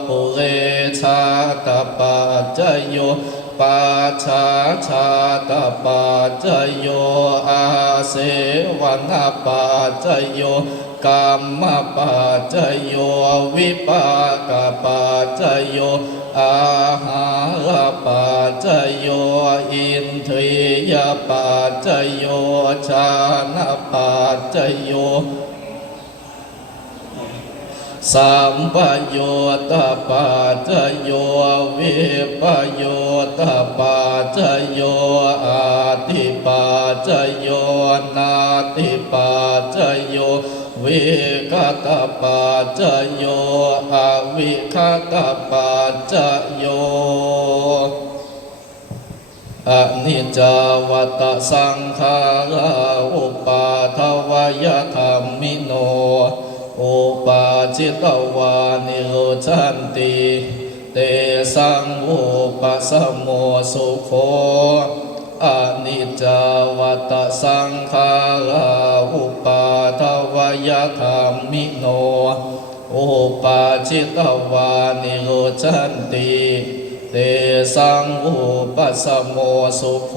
ปุเรชาตปัจจโยปัจฉาชาตปัจจโยอาเสวนปัจจโยกรรมปัจจโยวิปากปัจจโยอาหารปัจจโยอินทรียปัจจโยฌานปัจจโยสัมปโยตปัจจโยวิปโยตปัจจโยอาติปัจจโยนาติปัจจโยวิคตปัจจโยอวิคตปัจจโยอนิจจวัตสังขาราอุปาทวยธรรมิโนอุปาจิตวานิโรชันติเตสังอุปสมโมสุโขอนิจจวัตสังขาราอุปาทวยธรรมิโนอุปาจิตวานิโรชันติเตสังอุปสมโมสุโข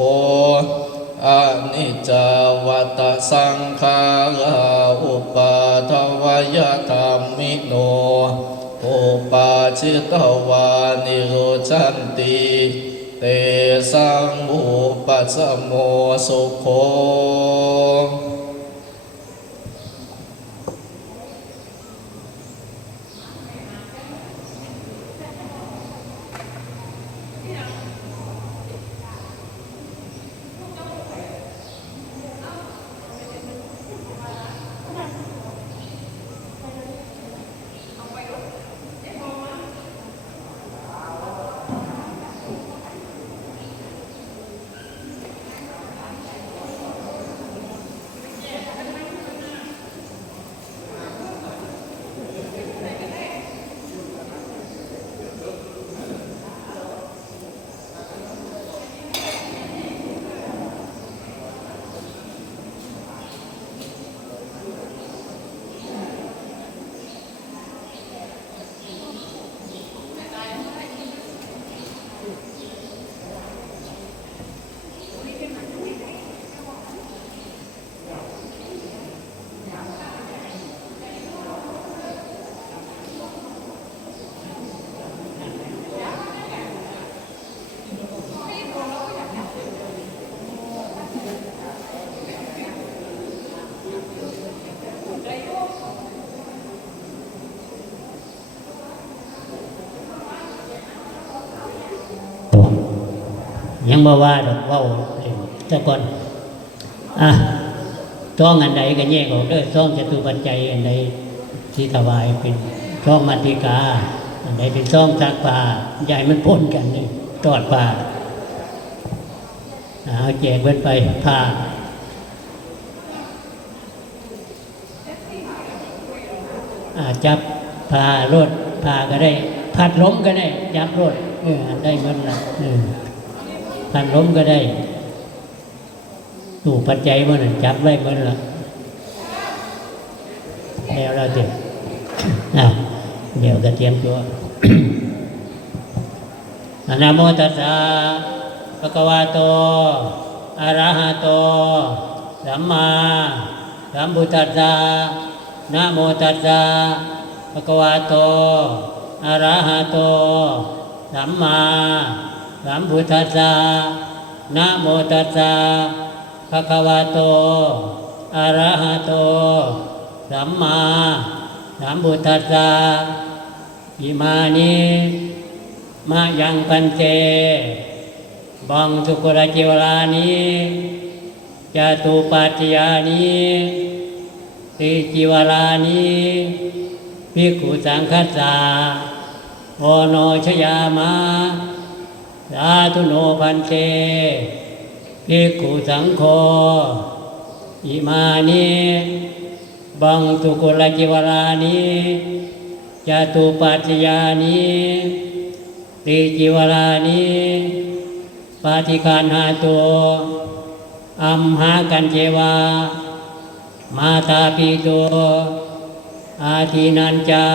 อนิจจวัตสังขาราอุปาทวยธรรมิโนอุปาจิตวานิโรชันติเตสังอุปสมโมสุโข ยังบ่ว่าดอกเว้าเล่นแต่ก่อนซองอันใดก็แยกออกเด้อซองจตุปัจจัยอันใดที่ถวายเป็นซองมัตติกาอันใดเป็นซองซักผ้าใหญ่มันพ่นกันนี่ตอดผ้าเอาแจกเบิดไปผ้าจับผ้ารถผ้าก็ได้พัดล้มก็ได้จับรถได้หมดละพัดล้มก็ได้ตู้ปัจจัยมันจับไว้หมดละแล้วเราเดี๋ยวก็เตรียมตัว นะโมตัสสะภะคะวะโตอะระหะโตสัมมาสัมพุทธัสสะนะโมตัสสะภะคะวะโตอะระหะโตสัมมาสัมพุทธัสสะนะโมตัสสะภะคะวะโตอะระหะโตสัมมาสัมพุทธัสสะอิมานิมายังปัญเจบังสุกรจิวลานิจตุปัจจยานิติจิวลานิภิกขุสังฆัสสะโอโนชยามะสาธุโนพันเตภิกขุสังโฆอิมานิบังสุกุลจิวรานิจตุปัจจยานิติจิวรานิปาติการหาตัวอัมหากันเจวามาตาปิโตอาทินันจา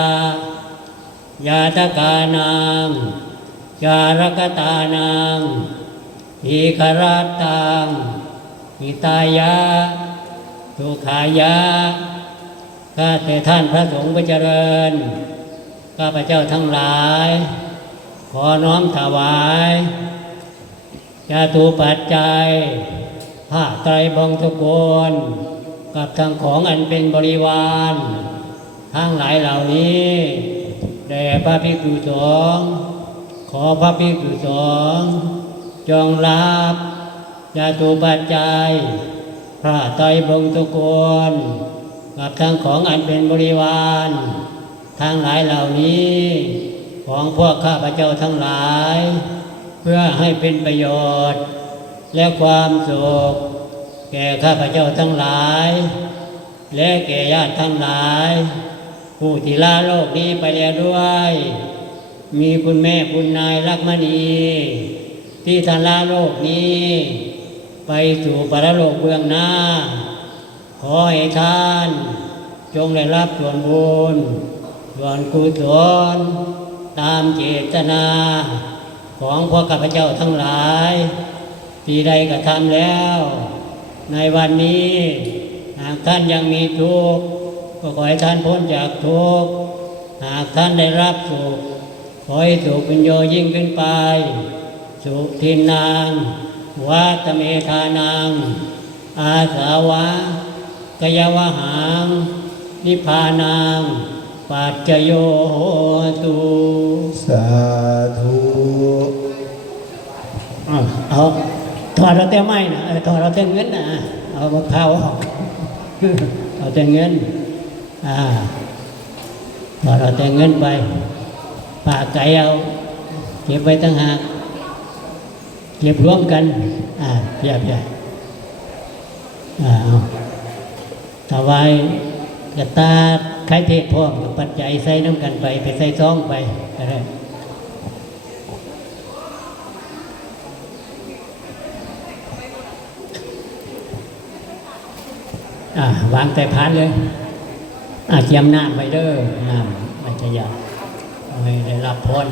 ยาตกานังจารกตานังอิคารัตตังหิตายะทุขายะข้าแต่ท่านพระสงฆ์ผู้เจริญข้าพระเจ้าทั้งหลายขอน้อมถวายจตุปัจจัยผ้าไตรบงสุกุลกับทั้งของอันเป็นบริวารทั้งหลายเหล่านี้แด่พระภิกษุสงฆ์ขอพระภิกษุสงฆ์จงรับจตุปัจจัยผ้าไตรบงสุกุลกับทั้งของอันเป็นบริวารทั้งหลายเหล่านี้ของพวกข้าพเจ้าทั้งหลายเพื่อให้เป็นประโยชน์และความสุขแก่ข้าพเจ้าทั้งหลายและแก่ญาติทั้งหลายผู้ที่ลาโลกนี้ไปแล้วด้วยมีคุณแม่คุณนายลักษมณีที่ท่านลาโลกนี้ไปสู่ปรโลกเบื้องหน้าขอให้ท่านจงได้รับส่วนบุญส่วนกุศลตามเจตนาของพวกข้าพเจ้าทั้งหลายที่ได้กระทำแล้วในวันนี้หากท่านยังมีทุกข์ก็ขอให้ท่านพ้นจากทุกข์หากท่านได้รับสุขขอให้สุขเป็นโยยิ่งขึ้นไปสุขทินางวัตเมธานังอาสาวะกยวหังนิพพานังปัจจโยโหตุสาธุเอาถอดเราแต่ไม้นะถอดเราแต่เงินนะเอามะพร้าวออกเอาแต่เงินถอดเราแต่เงินไปปากไก่เอาเก็บไว้ตั้งหากเก็บรวมกันเพียบใหญ่ถวายกระตาไข่เทศพร้อมกับปัจจัยใส่น้ำกันไปใส่ซองไปก็ได้วางแต่พานเลยเตรียมน้ำไว้เด้อน้ำมันจะยาวไม่ได้รับพร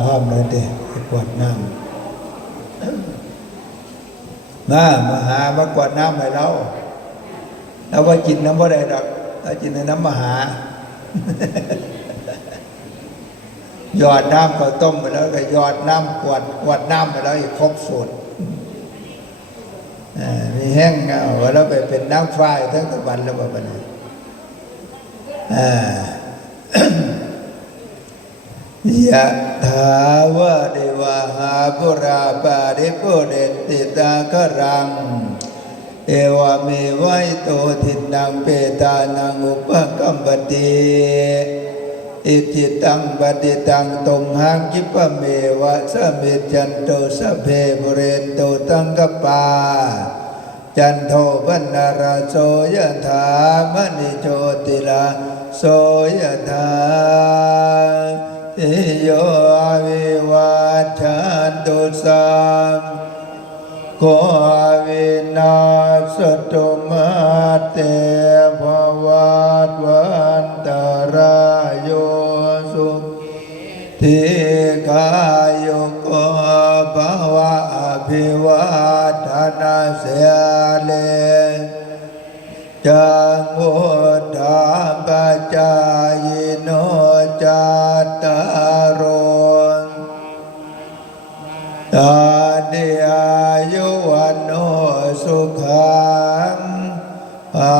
พร้อมเลยเด็กกวดน้ำมาหามากวดน้ำให้เราแล้วว่ากินน้ำบ่ได้ดอกถ้ากินในน้ำมหา หยอดน้ำข้าวต้มไปแล้วก็หยอดน้ำกวดน้ำไปแล้วอีกครบสูตรมีแห้งเอาแล้วไปเป็นน้ำฝ้ายทั้งตะวันแล้วแบบนี้ยะถาวะเดวะหาปุราปาริปุเรนติตาครังเอวเมวัยโตทินังเปตานังอุปกัมปติอิจิตังปฏิตังตุมหังคิปะเมวะสะเมจันโตสะเพปุเรนโตตังกปาจันโทปนาราโสยถามณิโชติลาโสยถาอิโยวิวัชชันตุสัมโควินาสตุมาเตภวัตวันตรายโยสุทิกายุโกภวะอภิวาทนาเสียเลจังวุฒาปัจจายโนจัตตารโอตาเดียยุวันโนสุขังภา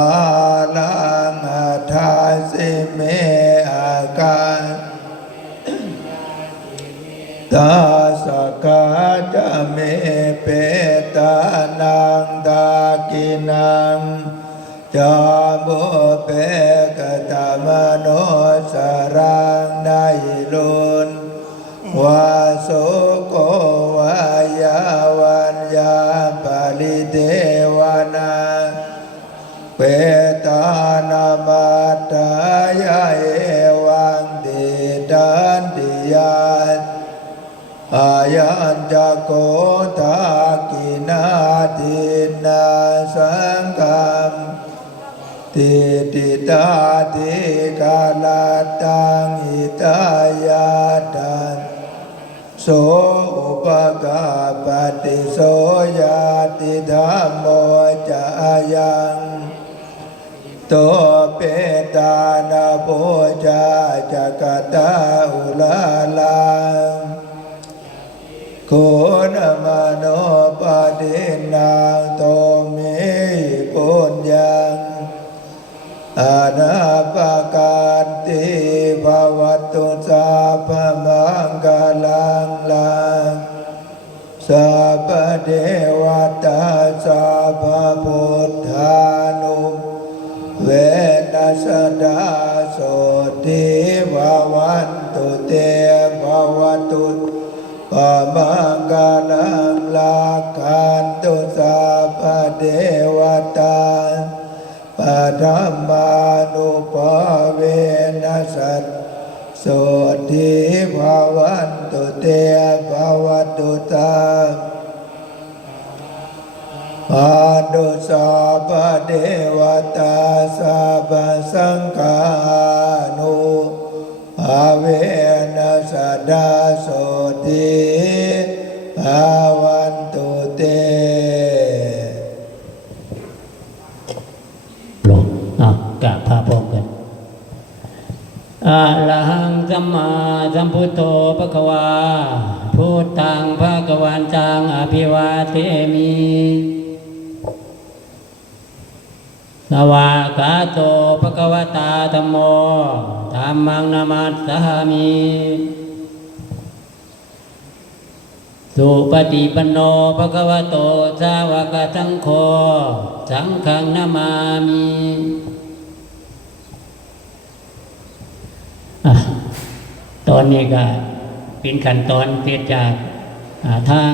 ลังอัฏฐาสิเมอาการตาสกาจะเมเปตานังตากินังจามุเปกตามโนสรังไนลุนวาโสโกวายาวันยาปาลิเทวนาเปตานามาตายาเอวังติตันติยาอายัญจโกทากินาทินาสังกัมติติตาติกาลาตังหิตายาตันโสอุปกาปฏิโสยาติธรรมโมจะยังโตเปตานาโพจาจักตาอุลาลังโคณมโนปะเดนังโตเมปุญญังอานาปการติภวัตตุสาพมังกาลังลังสัพพเทวตาสัพพพุทธานุเวนัสดาโสติภวันตุเตภวัตตุปะมังกาลังลักขันตุสัพพเทวตาปัฏมานุภาเวนัสสะโสติภวันตุเตภวัตตุตาอาดุสัพพเทวตาสัพพสังฆานุภาเวนัสสะดาโสติภวันตุเตกราบพระพร้อมกันอะระหังสัมมาสัมพุทโธภควาพุทธังภควันตังอภิวาเทมิสวากขาโตภควตาธัมโมธัมมังนามัสสามิสุปฏิปันโนภควโตสาวกสังโฆสังฆังนามามิตอนนี้ก็เป็นขั้นตอนเกิดจากทาง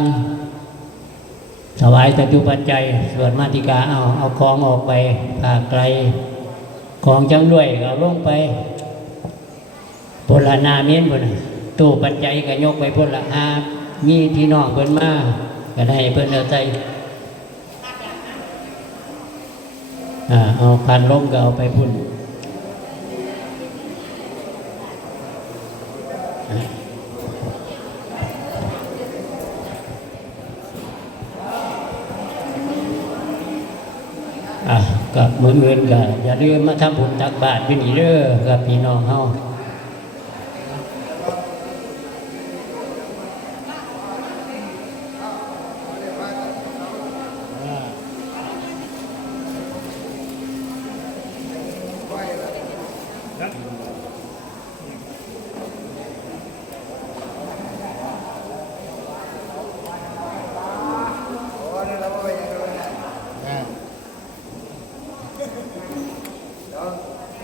ถวายตตุปัจจัยส่วนมาติกาเอาของออกไปภาคไกลของจังด้วยก็ลงไปพลนาเมียนพลตู้ปัจจัยก็ยกไปพลละมีพี่น้องเพิ่นมาก็ได้เพิ่นเอาใจเอาพันล้มก็เอาไปพุ่น กับมืออื่นก็อย่าลืมมาทำบุญตักบาตรเป็นอีเด้อกับพี่น้องเฮา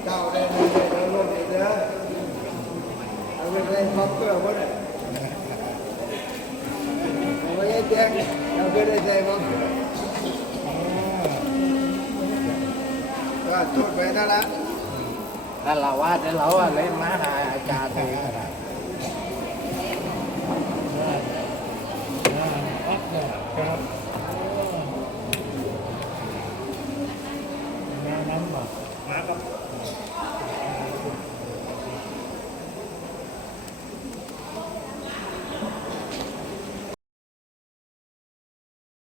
เจ้าได้ร่วมอีกนะเอาไปเลยพร้อมเกลือหมดเลยเอาไปแจ้งเอาไปได้ใจมั้งก็ทุดไปนั่นละ นั่นเราว่าเดี๋ยวเราเล่นม้าหาอาจารย์เลยขนาดเ